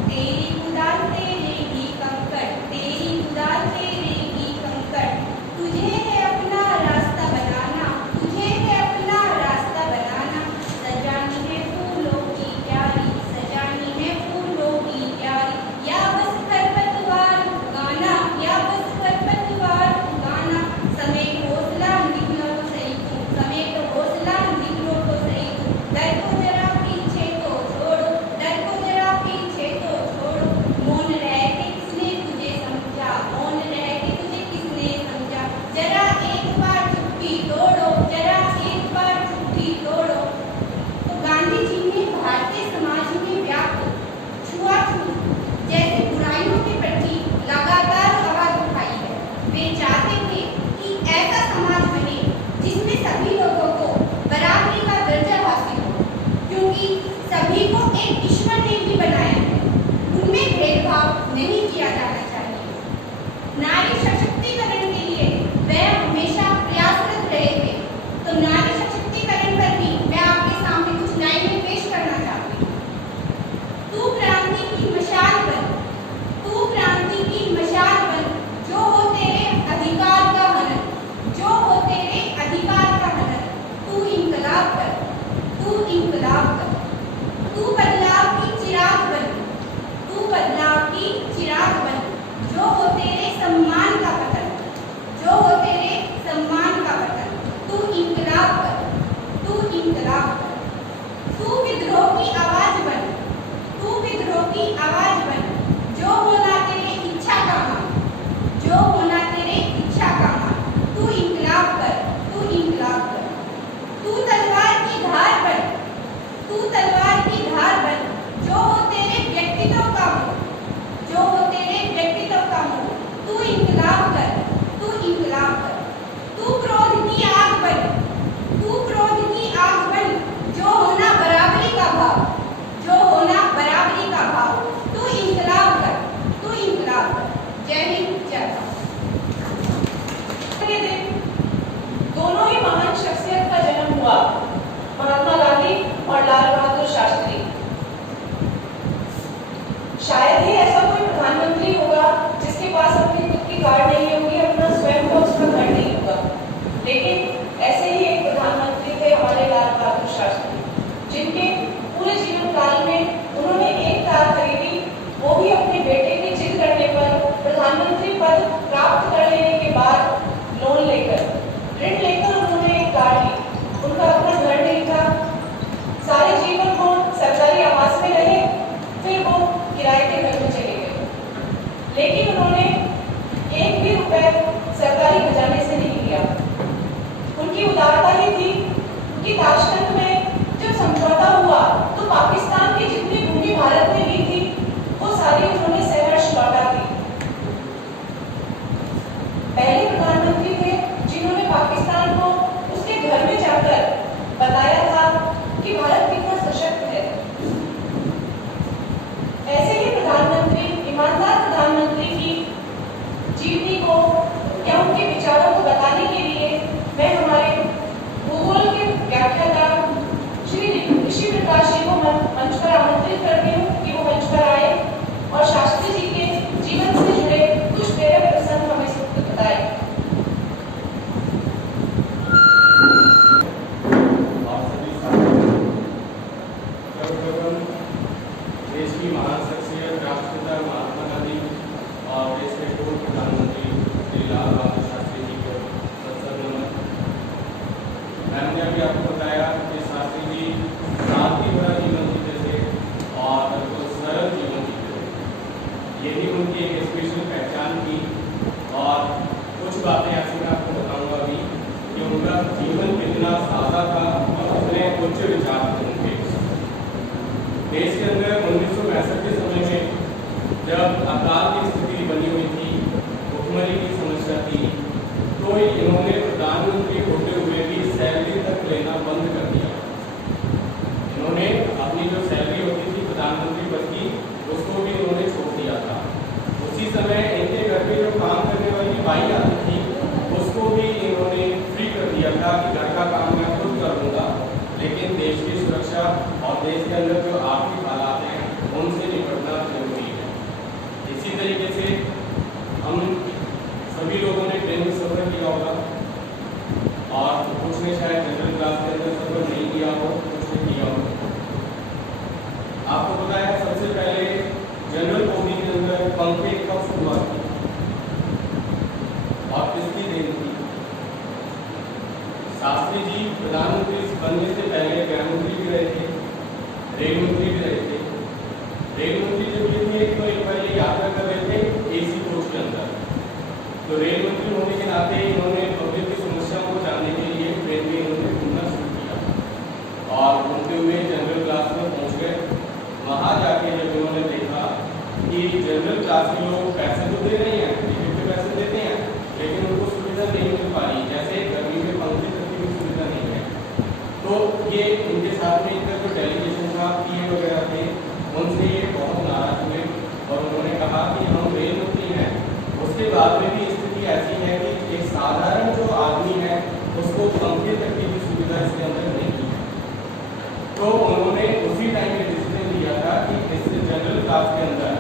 तेरी उदार तेरे ही कंकड़, तेरी उदार तेरे ही कंकड़। तुझे है अपना रास्ता बनाना, तुझे है अपना रास्ता बनाना। सजानी है फूलों की क्यारी, सजानी है फूलों की क्यारी। या बस खरपतवार उगाना, या बस खरपतवार उगाना। समेत हौसला निकलो तो सही तू, समेत हौसला निकलो तो सही तू। डर को जरा पीछे तो छोड़ो, डर को जरा पीछे तो छोड़ो। मौन रह के किसने तुझे समझा, मौन रह के तुझे किसने समझा। जरा एक बार चुप्पी तोड़ो, जरा एक बार चुप्पी तोड़ो। तो गांधी जी ने भारतीय समाज में व्याप्त छुआछूत जैसी बुराइयों के प्रति लगातार आवाज उठाई है। वे चाहते थे कि ऐसा समाज बने जिसमें सभी लोगों को बराबरी का दर्जा हासिल हो, क्योंकि सभी को एक ईश्वर ने भी बनाया है, उनमें भेदभाव नहीं किया जाना चाहिए। नारी सशक्तिकरण के लिए वे हमेशा प्रयासरत रहे थे। तो नारी सशक्तिकरण पर भी मैं आपके सामने कुछ लाइनें पेश करना चाहती हूँ। तू क्रांति की मशाल बन, तू क्रांति की मशाल बन, जो हो तेरे अधिकार का हनन, जो हो तेरे अधिकार का हनन। तू इंकलाब कर, तू इंकलाब कर, तू बदलाव की चिराग बन, तू बदलाव की चिराग बन। जो हो तेरे सम्मान का पतन, जो हो तेरे सम्मान का पतन। तू इंकलाब कर, तू इंकलाब कर। तू विद्रोह की आवाज बन, तू विद्रोह की आवाज बन। जो होना तेरे इच्छा का मान, जो होना तेरे इच्छा का मान। तू इंकलाब कर, तू इंकलाब कर। तू तलवार की धार बन, तू तलवार की धार बन। जो हो तेरे व्यक्तित्व का मोह, जो हो तेरे व्यक्तित्व का मोह। तू इंकलाब कर, तू इंकलाब कर। तू क्रोध की आग बन, तू क्रोध की आग बन। जो होना बराबरी का भाव, जो होना बराबरी का भाव। तू इंकलाब कर, तू इंकलाब कर। जय हिंद, जय भारत। ये दिन दोनों ही महान शख्सियत का जन्म हुआ, महात्मा गांधी और लाल बहादुर शास्त्री। शायद ही ऐसा कोई प्रधानमंत्री होगा जिसके पास अपनी खुद की कार नहीं होगी, अपना स्वयं का उसका घर नहीं होगा। लेकिन ऐसे ही एक प्रधानमंत्री थे हमारे लाल बहादुर शास्त्री, जिनके पूरे जीवन काल में उन्होंने एक कार खरीदी, वो भी अपने बेटे की जिद करने पर। प्रधानमंत्री पद प्राप्त कर लेने के बाद लोन लेकर, ऋण लेकर उन्होंने एक कार ली। उनका अपना घर नहीं था, सारे जीवन वो सरकारी आवास में रहे, फिर वो किराए के घर में चले गए। लेकिन उन्होंने एक भी रुपए सरकारी खजाने से नहीं लिया। उनकी उदारता ही थी कि ताशकंद में जब समझौता हुआ तो पाकिस्तान की जितनी भूमि भारत ने ली थी वो सारी उन्होंने सहर्ष लौटा दी। पहले प्रधानमंत्री थे जिन्होंने पाकिस्तान को उसके घर में जाकर बताया था कि भारत कितना सशक्त है। ऐसे ही प्रधानमंत्री, ईमानदार प्रधानमंत्री की जीवनी को या उनके विचारों को बताने के लिए मैं हमारे भूगोल के व्याख्याता श्री ऋषि प्रकाश जी को मंच पर आमंत्रित करती हूँ कि वो मंच पर आए और शास्त्री जी के जीवन से जुड़े कुछ प्रेरक प्रसंग हमें बताए। देश की महान शख्सियत राष्ट्रपिता महात्मा गांधी और देश के पूर्व प्रधानमंत्री श्री लाल बहादुर शास्त्री जी को सत्संग नमन। मैंने अभी आपको बताया कि शास्त्री जी शांति भरा जीवन जीते थे और बिल्कुल सरल जीवन जीते थे। यही उनकी एक स्पेशल पहचान थी। और कुछ बातें ऐसी मैं आपको बताऊंगा अभी कि उनका जीवन कितना सादा था और कितने उच्च विचार थे उनके। देश के अंदर 1965 के समय में जब अकाल की स्थिति बनी हुई थी, भुखमरी की समस्या थी, तो इन्होंने प्रधानमंत्री होते हुए भी सैलरी तक लेना बंद कर दिया। इन्होंने अपनी जो सैलरी होती थी प्रधानमंत्री पद की उसको भी इन्होंने छोड़ दिया था। उसी समय इनके घर पे जो काम करने वाली बाई आती थी उसको भी इन्होंने फ्री कर दिया था कि घर का काम मैं खुद कर लूँगा, लेकिन देश की सुरक्षा और देश के अंदर जो आर्थिक हालात हैं उनसे निपटना जरूरी है। इसी तरीके से हम सभी लोगों ने ट्रेन में सफ़र किया होगा और कुछ ने शायद जनरल क्लास के अंदर सफ़र नहीं किया हो, कुछ ने किया हो। आपको पता है सबसे पहले जनरल बोगी के अंदर पंखे कब शुरुआत की और किसकी देन थी? शास्त्री जी प्रधानमंत्री बनने से पहले गृह मंत्री भी रहे थे, रेल मंत्री भी रहे थे। रेल मंत्री जब ये थे तो एक बार ये यात्रा कर रहे थे एसी कोच के अंदर, तो रेल मंत्री होने के नाते इन्होंने पब्लिक की समस्या को जानने के लिए ट्रेन में इन्होंने घूमना शुरू किया और घूमते हुए जनरल क्लास में पहुँच गए। वहाँ जाके जब इन्होंने देखा कि जनरल क्लास के लोग पैसे तो दे रहे हैं, टिकट के पैसे देते हैं, लेकिन उनको सुविधा नहीं मिल पा रही, जैसे गर्मी में पंखे तक की सुविधा नहीं है। तो ये इनके साथ में इनका जो डेलीगेशन था, पीए वगैरह थे, उनसे ये बहुत नाराज हुए और उन्होंने कहा कि हम रेल मंत्री हैं, उसके बाद में भी स्थिति ऐसी है कि एक साधारण जो आदमी है उसको पंखे तक की भी सुविधा इसके अंदर नहीं है। तो उन्होंने उसी टाइम में डिसीजन लिया था कि इस जनरल क्लास के अंदर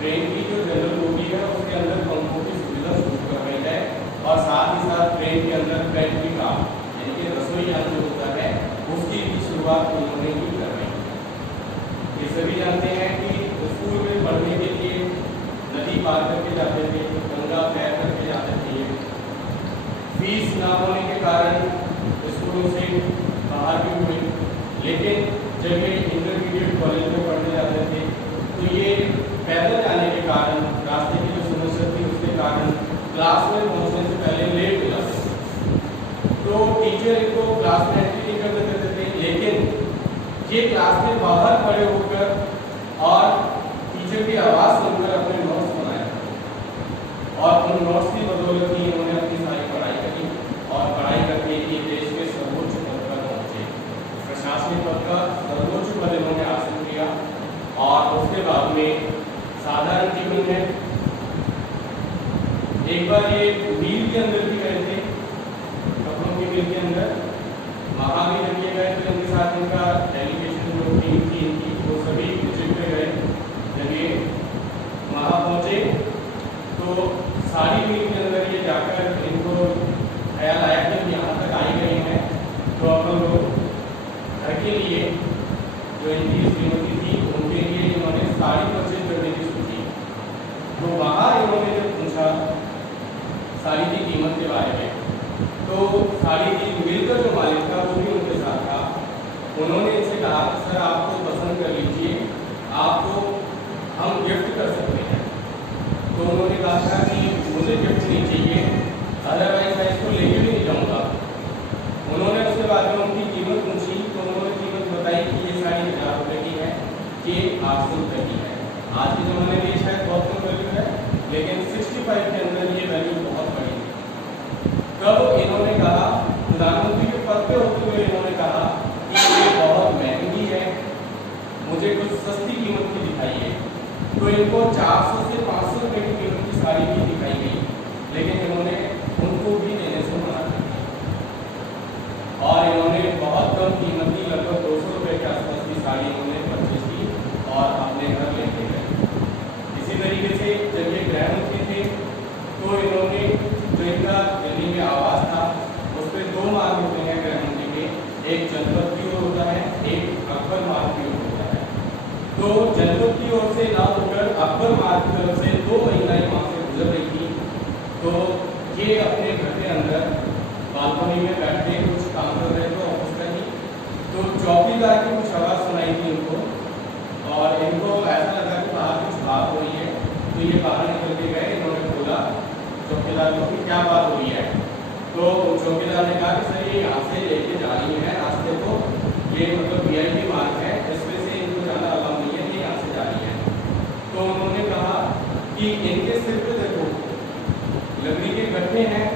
ट्रेन की जो जनरल बोगी है उसके अंदर पंखों की सुविधा शुरू करवाई जाए और साथ ही साथ ट्रेन के अंदर पेंट्री काम यानी कि रसोई यान जो होता है उसकी भी शुरुआत उन्होंने ही करवाई। ये सभी जानते हैं कि स्कूल में पढ़ने के लिए नदी पार करके जाते थे, गंगा तैर करके जाते थे। फीस ना होने के कारण स्कूलों से बाहर भी हुए, लेकिन जब ये इंटरमीडिएट कॉलेज में पढ़ने जाते थे तो ये पैदल जाने के कारण, रास्ते की जो समस्या थी उसके कारण क्लास में पहुंचने से पहले लेट हो जाते थे। तो टीचर इनको क्लास में एंट्री नहीं करने देते थे, लेकिन ये क्लास में बाहर खड़े होकर और टीचर की आवाज़ सुनकर अपने नोट्स बनाए और उन नोट्स की बदौलत ही इन्होंने अपनी सारी पढ़ाई करी और पढ़ाई करके ये देश के सर्वोच्च पद पर पहुँचे। प्रशासनिक पद का सर्वोच्च पद इन्होंने हासिल किया और उसके बाद में साधारण जीवन में एक बार ये मिल के अंदर भी गए थे, कपड़ों की मिल के अंदर, वहाँ भी जब ये गए तो इनके साथ इनका डेलीगेशन जो टीम थी इनकी वो सभी विजिट पे गए। जब ये वहाँ पहुँचे तो सारी मिल के अंदर ये जाकर इनको ख्याल आया कि यहाँ तक आई गए हैं तो अपन लोग घर के लिए जो इनकी श्रीमती थी उनके लिए इन्होंने साड़ी परचेज करने की सोची। तो वहाँ इन्होंने जब पूछा साड़ी की कीमत के बारे में, तो साड़ी की मिल का जो मालिक था वो भी उनके साथ था। उन्होंने इनसे कहा सर आपको पसंद कर लीजिए, आपको हम गिफ्ट कर सकते हैं। तो उन्होंने कहा था कि मुझे मुझे गिफ्ट नहीं चाहिए, अदरवाइज मैं इसको लेके भी नहीं जाऊँगा। उन्होंने उसके बाद में उनकी कीमत पूछी तो उन्होंने कीमत बताई कि ये साड़ी 1000 रुपये की है, कि 800 रुपये की है। आज के ज़माने में ये शायद बहुत कम वैल्यू है, लेकिन 65 के अंदर ये वैल्यू बहुत बड़ी है। तब इन्होंने कहा, प्रधानमंत्री के पद पे होते हुए इन्होंने कहा कि ये बहुत महंगी है, मुझे कुछ सस्ती कीमत की दिखाइए। तो इनको 400 से 500 रुपये की कीमत की साड़ी भी दिखाई गई, लेकिन इन्होंने उनको भी लेने से मना कर दिया और इन्होंने बहुत कम कीमत की लगभग 200 रुपये के आसपास की साड़ी इन्होंने परचेज की और अपने घर लेके गए। इसी तरीके से जब ये गृह मंत्री थे तो इन्होंने जो इनका दिल्ली में आवास था उस पर 2 मार्ग होते हैं गृह मंत्री के, एक जनपद की ओर होता है, एक अकबर मार्ग की ओर होता है। तो जनपद की ओर से ना होकर अकबर मार्ग की तरफ से 2 महिलाएं वहाँ से गुजर रही थी। तो ये अपने घर के अंदर बालकनी में बैठे कुछ काम कर रहे थे ऑफिस का ही, तो चौकीदार की कुछ आवाज़ सुनाई थी उनको और इनको ऐसा लगा कि बाहर कुछ बात हो रही है। तो ये बाहर निकल के गए, इन्होंने बोला चौकीदार को कि क्या बात हो रही है। तो चौकीदार ने कहा कि सर ये यहाँ से लेके जा रही है रास्ते को, ये मतलब VIP मार्ग है, इसमें से इनको जाना अलाउ नहीं है, ये यहाँ से जा रही है। तो उन्होंने कहा कि इनके सिर पे देखो लकड़ी के गट्ठे हैं,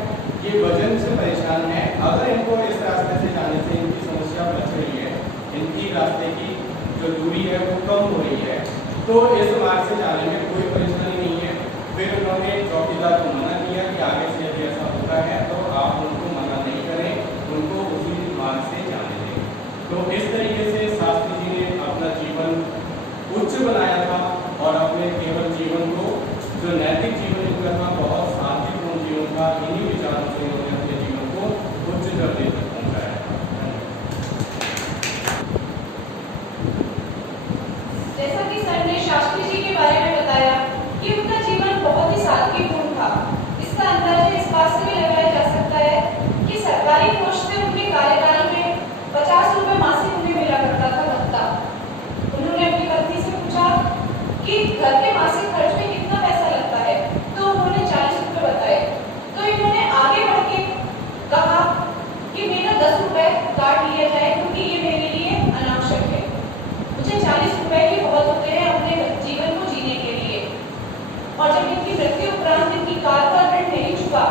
ये वजन से परेशान है, अगर इनको इस रास्ते से जाने से इनकी समस्या बच रही है, इनकी रास्ते की जो दूरी है वो कम हो रही है, तो इस मार्ग से जाने में कोई परेशानी नहीं है। फिर उन्होंने चौकीदार को मना किया कि आगे से यदि ऐसा होता है तो आप उनको मना नहीं करें, उनको उसी मार्ग से जाने दें। तो इस तरीके से शास्त्री जी ने अपना जीवन उच्च बनाया था और अपने केवल जीवन को जो नैतिक जीवन इनका था बहुत शांतिपूर्ण जीवन था, इन्हीं विचारों से उन्होंने अपने जीवन को उच्च दर्जे तक पहुँचाया था। जैसा कि सर ने शास्त्री जी के बारे में बताया कि उनका जीवन बहुत ही सादगीपूर्ण था। इसका अंदाजा इस बात से भी लगाया जा सकता है कि सरकारी कोष से उनके कार्यकाल में 50 रुपये मासिक उन्हें मिला करता था भत्ता। उन्होंने अपनी पत्नी से पूछा कि घर के मासिक खर्च में कितना पैसा लगता है, तो उन्होंने 40 रुपये बताए। तो इन्होंने आगे बढ़ के कहा कि मेरा 10 रुपये काट लिया जाए क्योंकि ये मेरे लिए अनावश्यक है, मुझे 40 रुपये ही बहुत होते हैं अपने जीवन को जीने के लिए। और जब इनकी मृत्यु उपरांत इनकी कार का ऋण नहीं चुका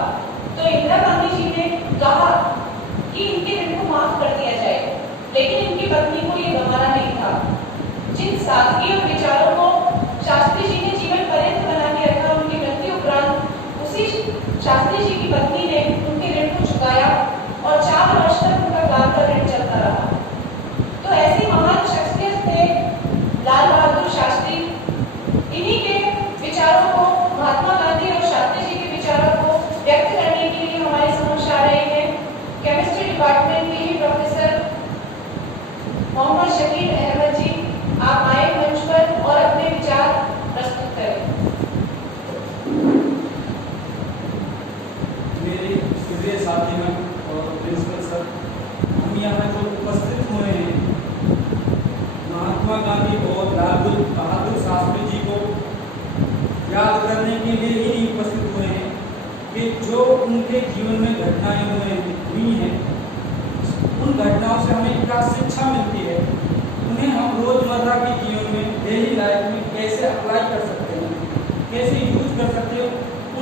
तो इंदिरा गांधी जी ने कहा कि इनके ऋण को माफ कर दिया जाए, लेकिन इनकी पत्नी को ये गंवारा नहीं था। जिन सादगी और विचारों को शास्त्री जी ने जीवन पर्यंत बना के रखा, उनकी मृत्यु उपरांत उसी शास्त्री जी की पत्नी ने उनके ऋण को चुकाया और 4 वर्ष तक उनका कार का ऋण चलता रहा। तो ऐसी महान शख्सियत थे लाल बहादुर शास्त्री। इन्हीं के विचारों को, महात्मा गांधी और शास्त्री जी के विचारों को व्यक्त करने के लिए हमारे समक्ष आ रहे हैं केमिस्ट्री डिपार्टमेंट के ही प्रोफेसर मोहम्मद शकील अहमद जी। आप आए मंच पर और अपने विचार प्रस्तुत करें। मेरे प्रिय साथीगण और प्रिंसिपल सर, हम यहाँ जो उपस्थित हुए हैं महात्मा गांधी और लाल बहादुर शास्त्री जी को याद करने के लिए ही नहीं उपस्थित हुए हैं कि जो उनके जीवन में घटनाएं हुई हैं, उन घटनाओं से हमें क्या शिक्षा मिलती है, उन्हें हम रोजमर्रा के जीवन में डेली लाइफ में कैसे अप्लाई कर सकते हैं, कैसे यूज कर सकते हैं,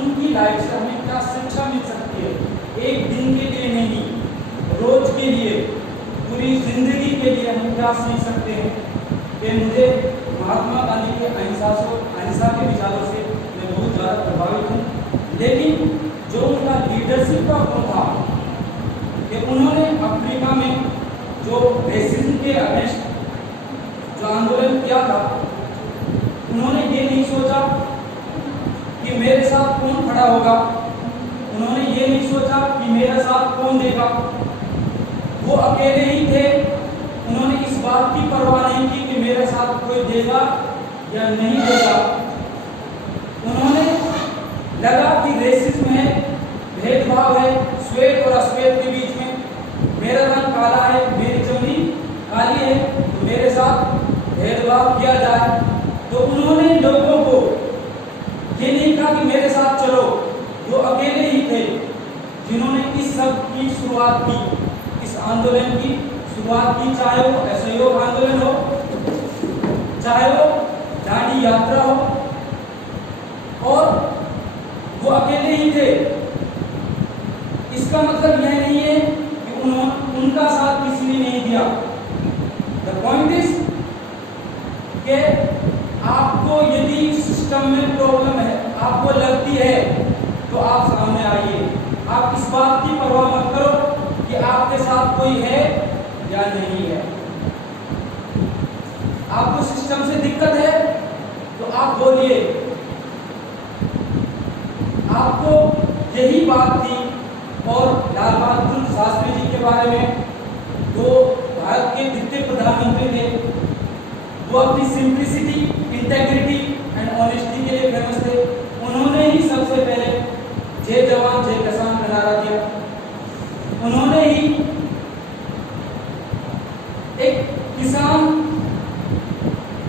उनकी लाइफ से हमें क्या शिक्षा मिल सकती है। एक दिन के लिए नहीं, रोज के लिए, पूरी जिंदगी के लिए हम क्या सीख सकते हैं कि मुझे महात्मा गांधी के अहिंसा के विचारों से मैं बहुत ज़्यादा प्रभावित हूँ। लेकिन जो उनका लीडरशिप का गुण था कि उन्होंने अफ्रीका में जो रेसिज्म के अगेंस्ट जो आंदोलन किया था, उन्होंने ये नहीं सोचा कि मेरे साथ कौन खड़ा होगा, उन्होंने ये नहीं सोचा कि मेरा साथ कौन देगा। वो अकेले ही थे, उन्होंने इस बात की परवाह नहीं की कि मेरे साथ कोई देगा या नहीं देगा। उन्होंने लगा कि रेसिज्म है, भेदभाव है श्वेत और अश्वेत के बीच में, मेरा रंग काला है, मेरी चमड़ी काली है, तो मेरे साथ भेदभाव किया जाए। तो उन्होंने लोगों को ये नहीं कहा कि मेरे साथ चलो, जो अकेले ही थे जिन्होंने इस सब की शुरुआत की, इस आंदोलन की शुरुआत की, चाहे वो असहयोग आंदोलन हो, चाहे वो दांडी यात्रा हो, और वो अकेले ही थे। इसका मतलब यह नहीं है कि उनका साथ किसी ने नहीं दिया। द पॉइंट इज कि आपको यदि सिस्टम में प्रॉब्लम है, आपको लगती है, तो आप सामने आइए। आप इस बात की परवाह मत करो कि आपके साथ कोई है या नहीं है। आपको सिस्टम से दिक्कत है तो आप बोलिए। आपको यही बात थी। और लाल बहादुर शास्त्री जी के बारे में, जो भारत के द्वितीय प्रधानमंत्री थे, वो अपनी सिंप्लिसिटी, इंटेग्रिटी एंड ऑनेस्टी के लिए फेमस थे। उन्होंने ही सबसे पहले जय जवान जय किसान का नारा दिया। उन्होंने ही एक किसान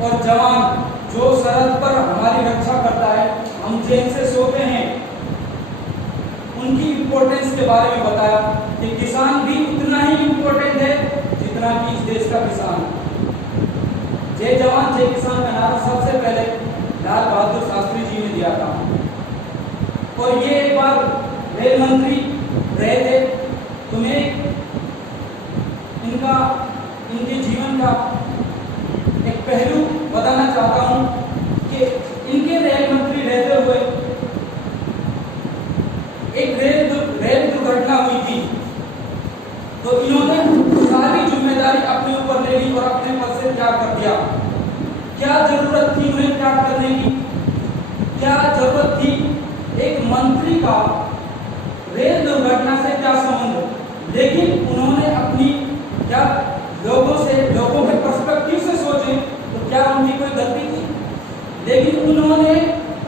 और जवान जो सरहद पर हमारी रक्षा करता है, हम जेल से सोते हैं, उनकी इंपॉर्टेंस के बारे में बताया कि किसान भी उतना ही इंपॉर्टेंट है जितना कि इस देश का किसान। जय जवान जय किसान का नारा सबसे पहले लाल बहादुर शास्त्री जी ने दिया था। और ये एक बार रेल मंत्री रहे थे। तुम्हें इनके जीवन का एक पहलू बताना चाहता हूं कि इनके रेल मंत्री रहते हुए एक रेल दुर्घटना हुई थी, तो इन्होंने सारी जिम्मेदारी अपने ऊपर ले ली और अपने पद से त्याग कर दिया। क्या जरूरत थी उन्हें त्याग करने की? क्या जरूरत थी? एक मंत्री का रेल दुर्घटना से क्या संबंध? लेकिन उन्होंने अपनी क्या लोगों के पर्सपेक्टिव से सोचे तो क्या उनकी कोई गलती थी? लेकिन उन्होंने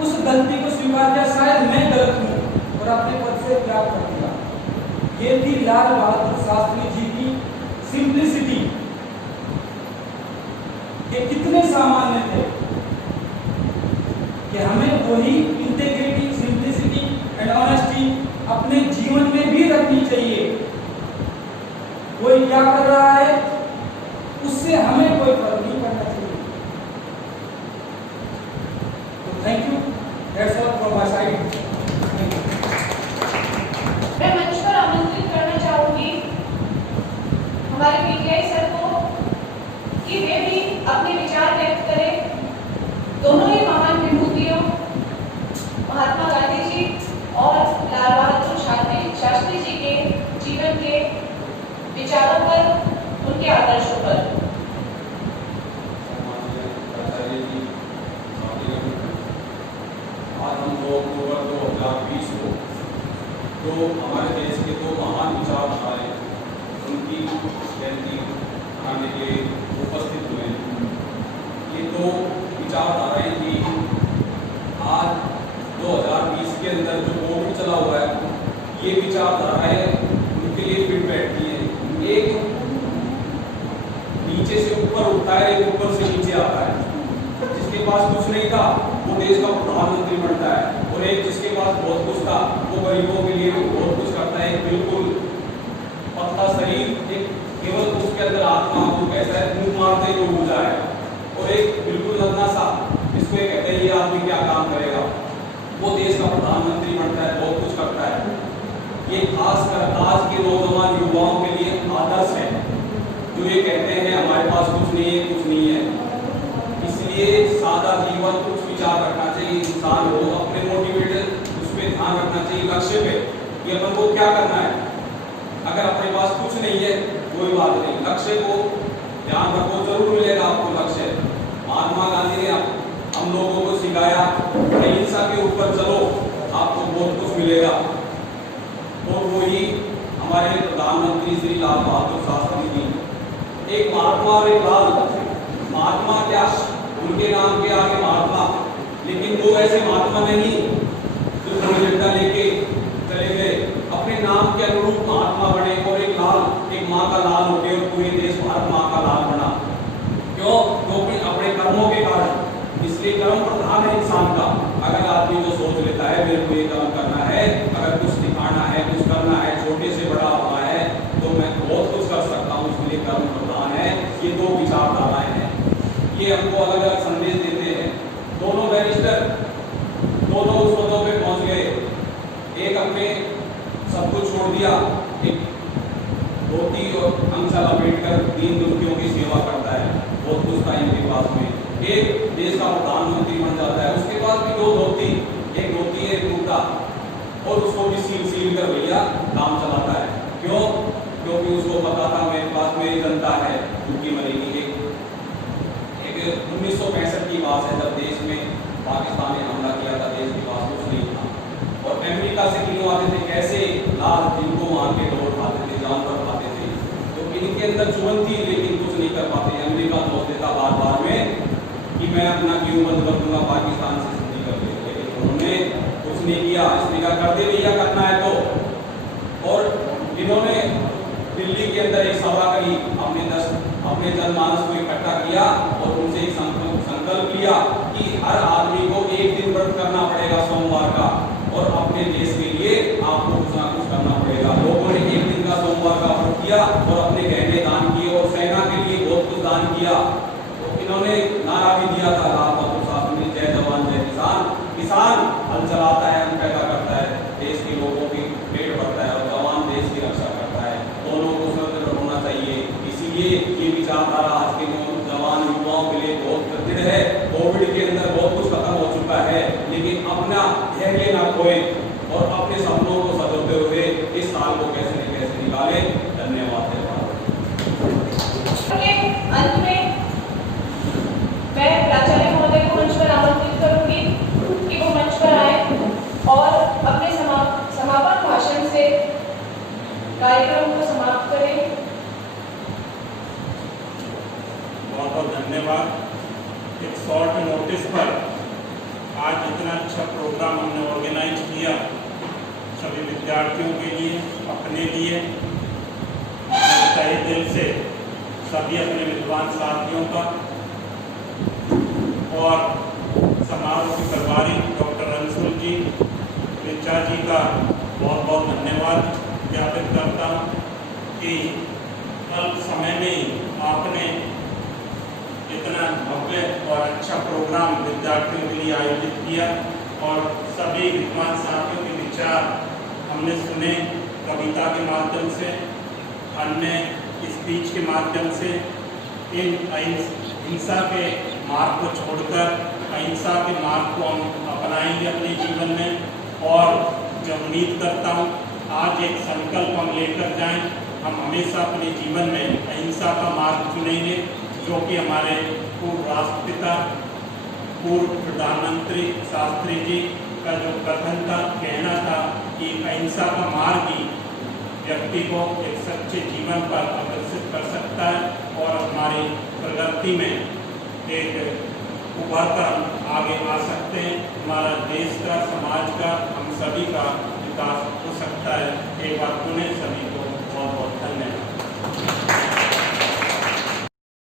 उस गलती को स्वीकार किया, शायद मैं गलत हूं, और अपने पद से त्याग कर दिया। ये थी लाल बहादुर शास्त्री जी की सिंप्लिसिटी। ये कितने सामान्य थे कि हमें वही इंटेग्रिटी, सिंप्लिसिटी एंड ऑनेस्टी अपने जीवन में भी रखनी चाहिए। कोई क्या कर रहा है उससे हमें कोई फर्क नहीं पड़ना चाहिए। तो thank you, that's all from my side. मैं मंच पर आमंत्रित करना चाहूंगी हमारे पीटीआई सर को कि वे भी अपने विचार व्यक्त करें। दोनों ही महान विभूतियों महात्मा गांधी जी और लाल बहादुर शास्त्री जी के जीवन के विचारों पर, उनके आदर्शों पर। आज हम 2 अक्टूबर 2020 को जो हमारे देश के 2 महान विचारधाराएं उनकी जयंती मनाने के लिए उपस्थित हुए। ये 2 विचारधाराएं थी। आज 2020 के अंदर जो कोविड चला हुआ है, ये विचारधाराएं उनके लिए फिट बैठती हैं। एक नीचे से ऊपर उठता है, एक ऊपर से नीचे आता है। जिसके पास कुछ नहीं था वो देश का प्रधानमंत्री बनता है, और एक जिसके पास बहुत कुछ था वो गरीबों के लिए बहुत कुछ करता है। बिल्कुल पतला शरीर, एक केवल उसके अंदर आत्मा वो कैसा है, मुंह मारते ही वो जाए, और एक बिल्कुल नन्हा सा जिसको ये कहते हैं ये आदमी क्या काम करेगा, वो देश का प्रधानमंत्री बनता है, बहुत कुछ करता है। ये खासकर आज के नौजवान युवाओं के लिए आदर्श है, जो ये कहते हैं हमारे पास कुछ नहीं है, कुछ नहीं है। इसलिए सादा जीवन, कुछ विचार रखना चाहिए इंसान को, अपने मोटिवेटेड उस पर ध्यान रखना चाहिए, लक्ष्य पे कि अपन को क्या करना है। अगर अपने पास कुछ नहीं है कोई बात नहीं, लक्ष्य को ध्यान रखो, जरूर मिलेगा आपको लक्ष्य। महात्मा गांधी ने हम लोगों को सिखाया अहिंसा के ऊपर चलो, आपको बहुत कुछ मिलेगा। और वही हमारे प्रधानमंत्री श्री लाल बहादुर शास्त्री जी, एक महात्मा और एक लाल। महात्मा क्या, उनके नाम के आगे महात्मा, लेकिन वो ऐसे महात्मा नहीं जो कोई झंडा लेके चले गए, अपने नाम के अनुरूप महात्मा बने। और एक लाल, एक माँ का लाल हो गए, और पूरे देश भारत माँ का लाल बना। क्यों? क्योंकि अपने कर्मों के कारण। इसलिए कर्म प्रधान है इंसान का। अगर आदमी जो सोच लेता है मेरे को ये कर्म करना है, ये हमको अलग अलग संदेश देते हैं। दोनों बैरिस्टर दोनों उस पदों पे पहुंच गए। एक अपने सब कुछ छोड़ दिया, एक धोती और गमछा लपेटकर दीन दुखियों की सेवा करता है, बहुत कुछ था इनके पास में। एक देश का प्रधानमंत्री बन जाता है, उसके पास भी दो धोती, एक धोती है एक कुर्ता, और उसको भी सील कर भैया काम चलाता है। क्यों? क्योंकि उसको पता था मेरे पास मेरी जनता है, भूखी मरेगी। एक 1965 की बात है, जब देश में पाकिस्तान ने हमला किया था, देश के पास कुछ नहीं था, और अमेरिका से क्यों आते थे, कैसे लाल जिनको मार के दौड़ खाते थे, जानवर खाते थे, तो इनके अंदर जुबान थी लेकिन कुछ नहीं कर पाते। अमेरिका सोच देता बार बार में कि मैं अपना क्यों बंद कर दूंगा, पाकिस्तान से संधि कर देगा, लेकिन उन्होंने कुछ नहीं किया। इसलिए कर दे भैया करना है तो। और इन्होंने दिल्ली के अंदर एक सभा करी, अपने जनमानस को इकट्ठा किया और उनसे एक संकल्प लिया कि हर आदमी को एक दिन व्रत करना पड़ेगा सोमवार का, और अपने देश के लिए आपको कुछ ना कुछ करना पड़ेगा। लोगों ने एक दिन का सोमवार का व्रत किया और अपने गहने दान किए और सेना के लिए बहुत कुछ दान किया। तो इन्होंने नारा भी दिया था लाल बहादुर शास्त्री ने, जय जवान जय किसान। किसान हल चलाता है, अन्न पैदा करता है, देश के लोगों की पेट भरता है, और जवान देश की रक्षा करता है। दोनों को स्वतंत्र होना चाहिए। इसीलिए ये विचारधारा आज के जवान युवाओं के लिए बहुत प्रसिद्ध है। कोविड के अंदर बहुत कुछ खत्म हो चुका है, लेकिन अपना धैर्य ना खोएं और अपने सपनों को सजोते हुए इस साल को कैसे न कैसे निकालें। धन्यवाद। अंत में मैं प्राचार्य महोदय को मंच पर आमंत्रित करूंगी कि वो मंच पर आए और अपने समापन भाषण से कार्यक्रम को समाप्त करें। बहुत बहुत धन्यवाद। एक शॉर्ट नोटिस पर आज इतना अच्छा प्रोग्राम हमने ऑर्गेनाइज किया, सभी विद्यार्थियों के लिए, अपने लिए। मैं तहे दिल से सभी अपने विद्वान साथियों का और समारोह के प्रभारी डॉक्टर रंसुल जी, ऋचा जी का बहुत बहुत धन्यवाद ज्ञापित करता हूँ कि अल्प समय में ही आपने इतना भव्य और अच्छा प्रोग्राम विद्यार्थियों के लिए आयोजित किया, और सभी विद्वान साथियों के विचार हमने सुने, कविता के माध्यम से, अन्य स्पीच के माध्यम से। इन हिंसा के मार्ग को छोड़कर अहिंसा के मार्ग को हम अपनाएंगे अपने जीवन में। और जो उम्मीद करता हूँ आज एक संकल्प हम लेकर जाएं, हम हमेशा अपने जीवन में अहिंसा का मार्ग चुनेंगे, जो कि हमारे पूर्व राष्ट्रपिता, पूर्व प्रधानमंत्री शास्त्री जी का जो कथन था, कहना था कि अहिंसा का मार्ग ही व्यक्ति को एक सच्चे जीवन पर अग्रसित कर सकता है और हमारी प्रगति में एक उभर कर हम आगे आ सकते हैं। हमारा देश का, समाज का, हम सभी का विकास हो सकता है। एक बार पुनः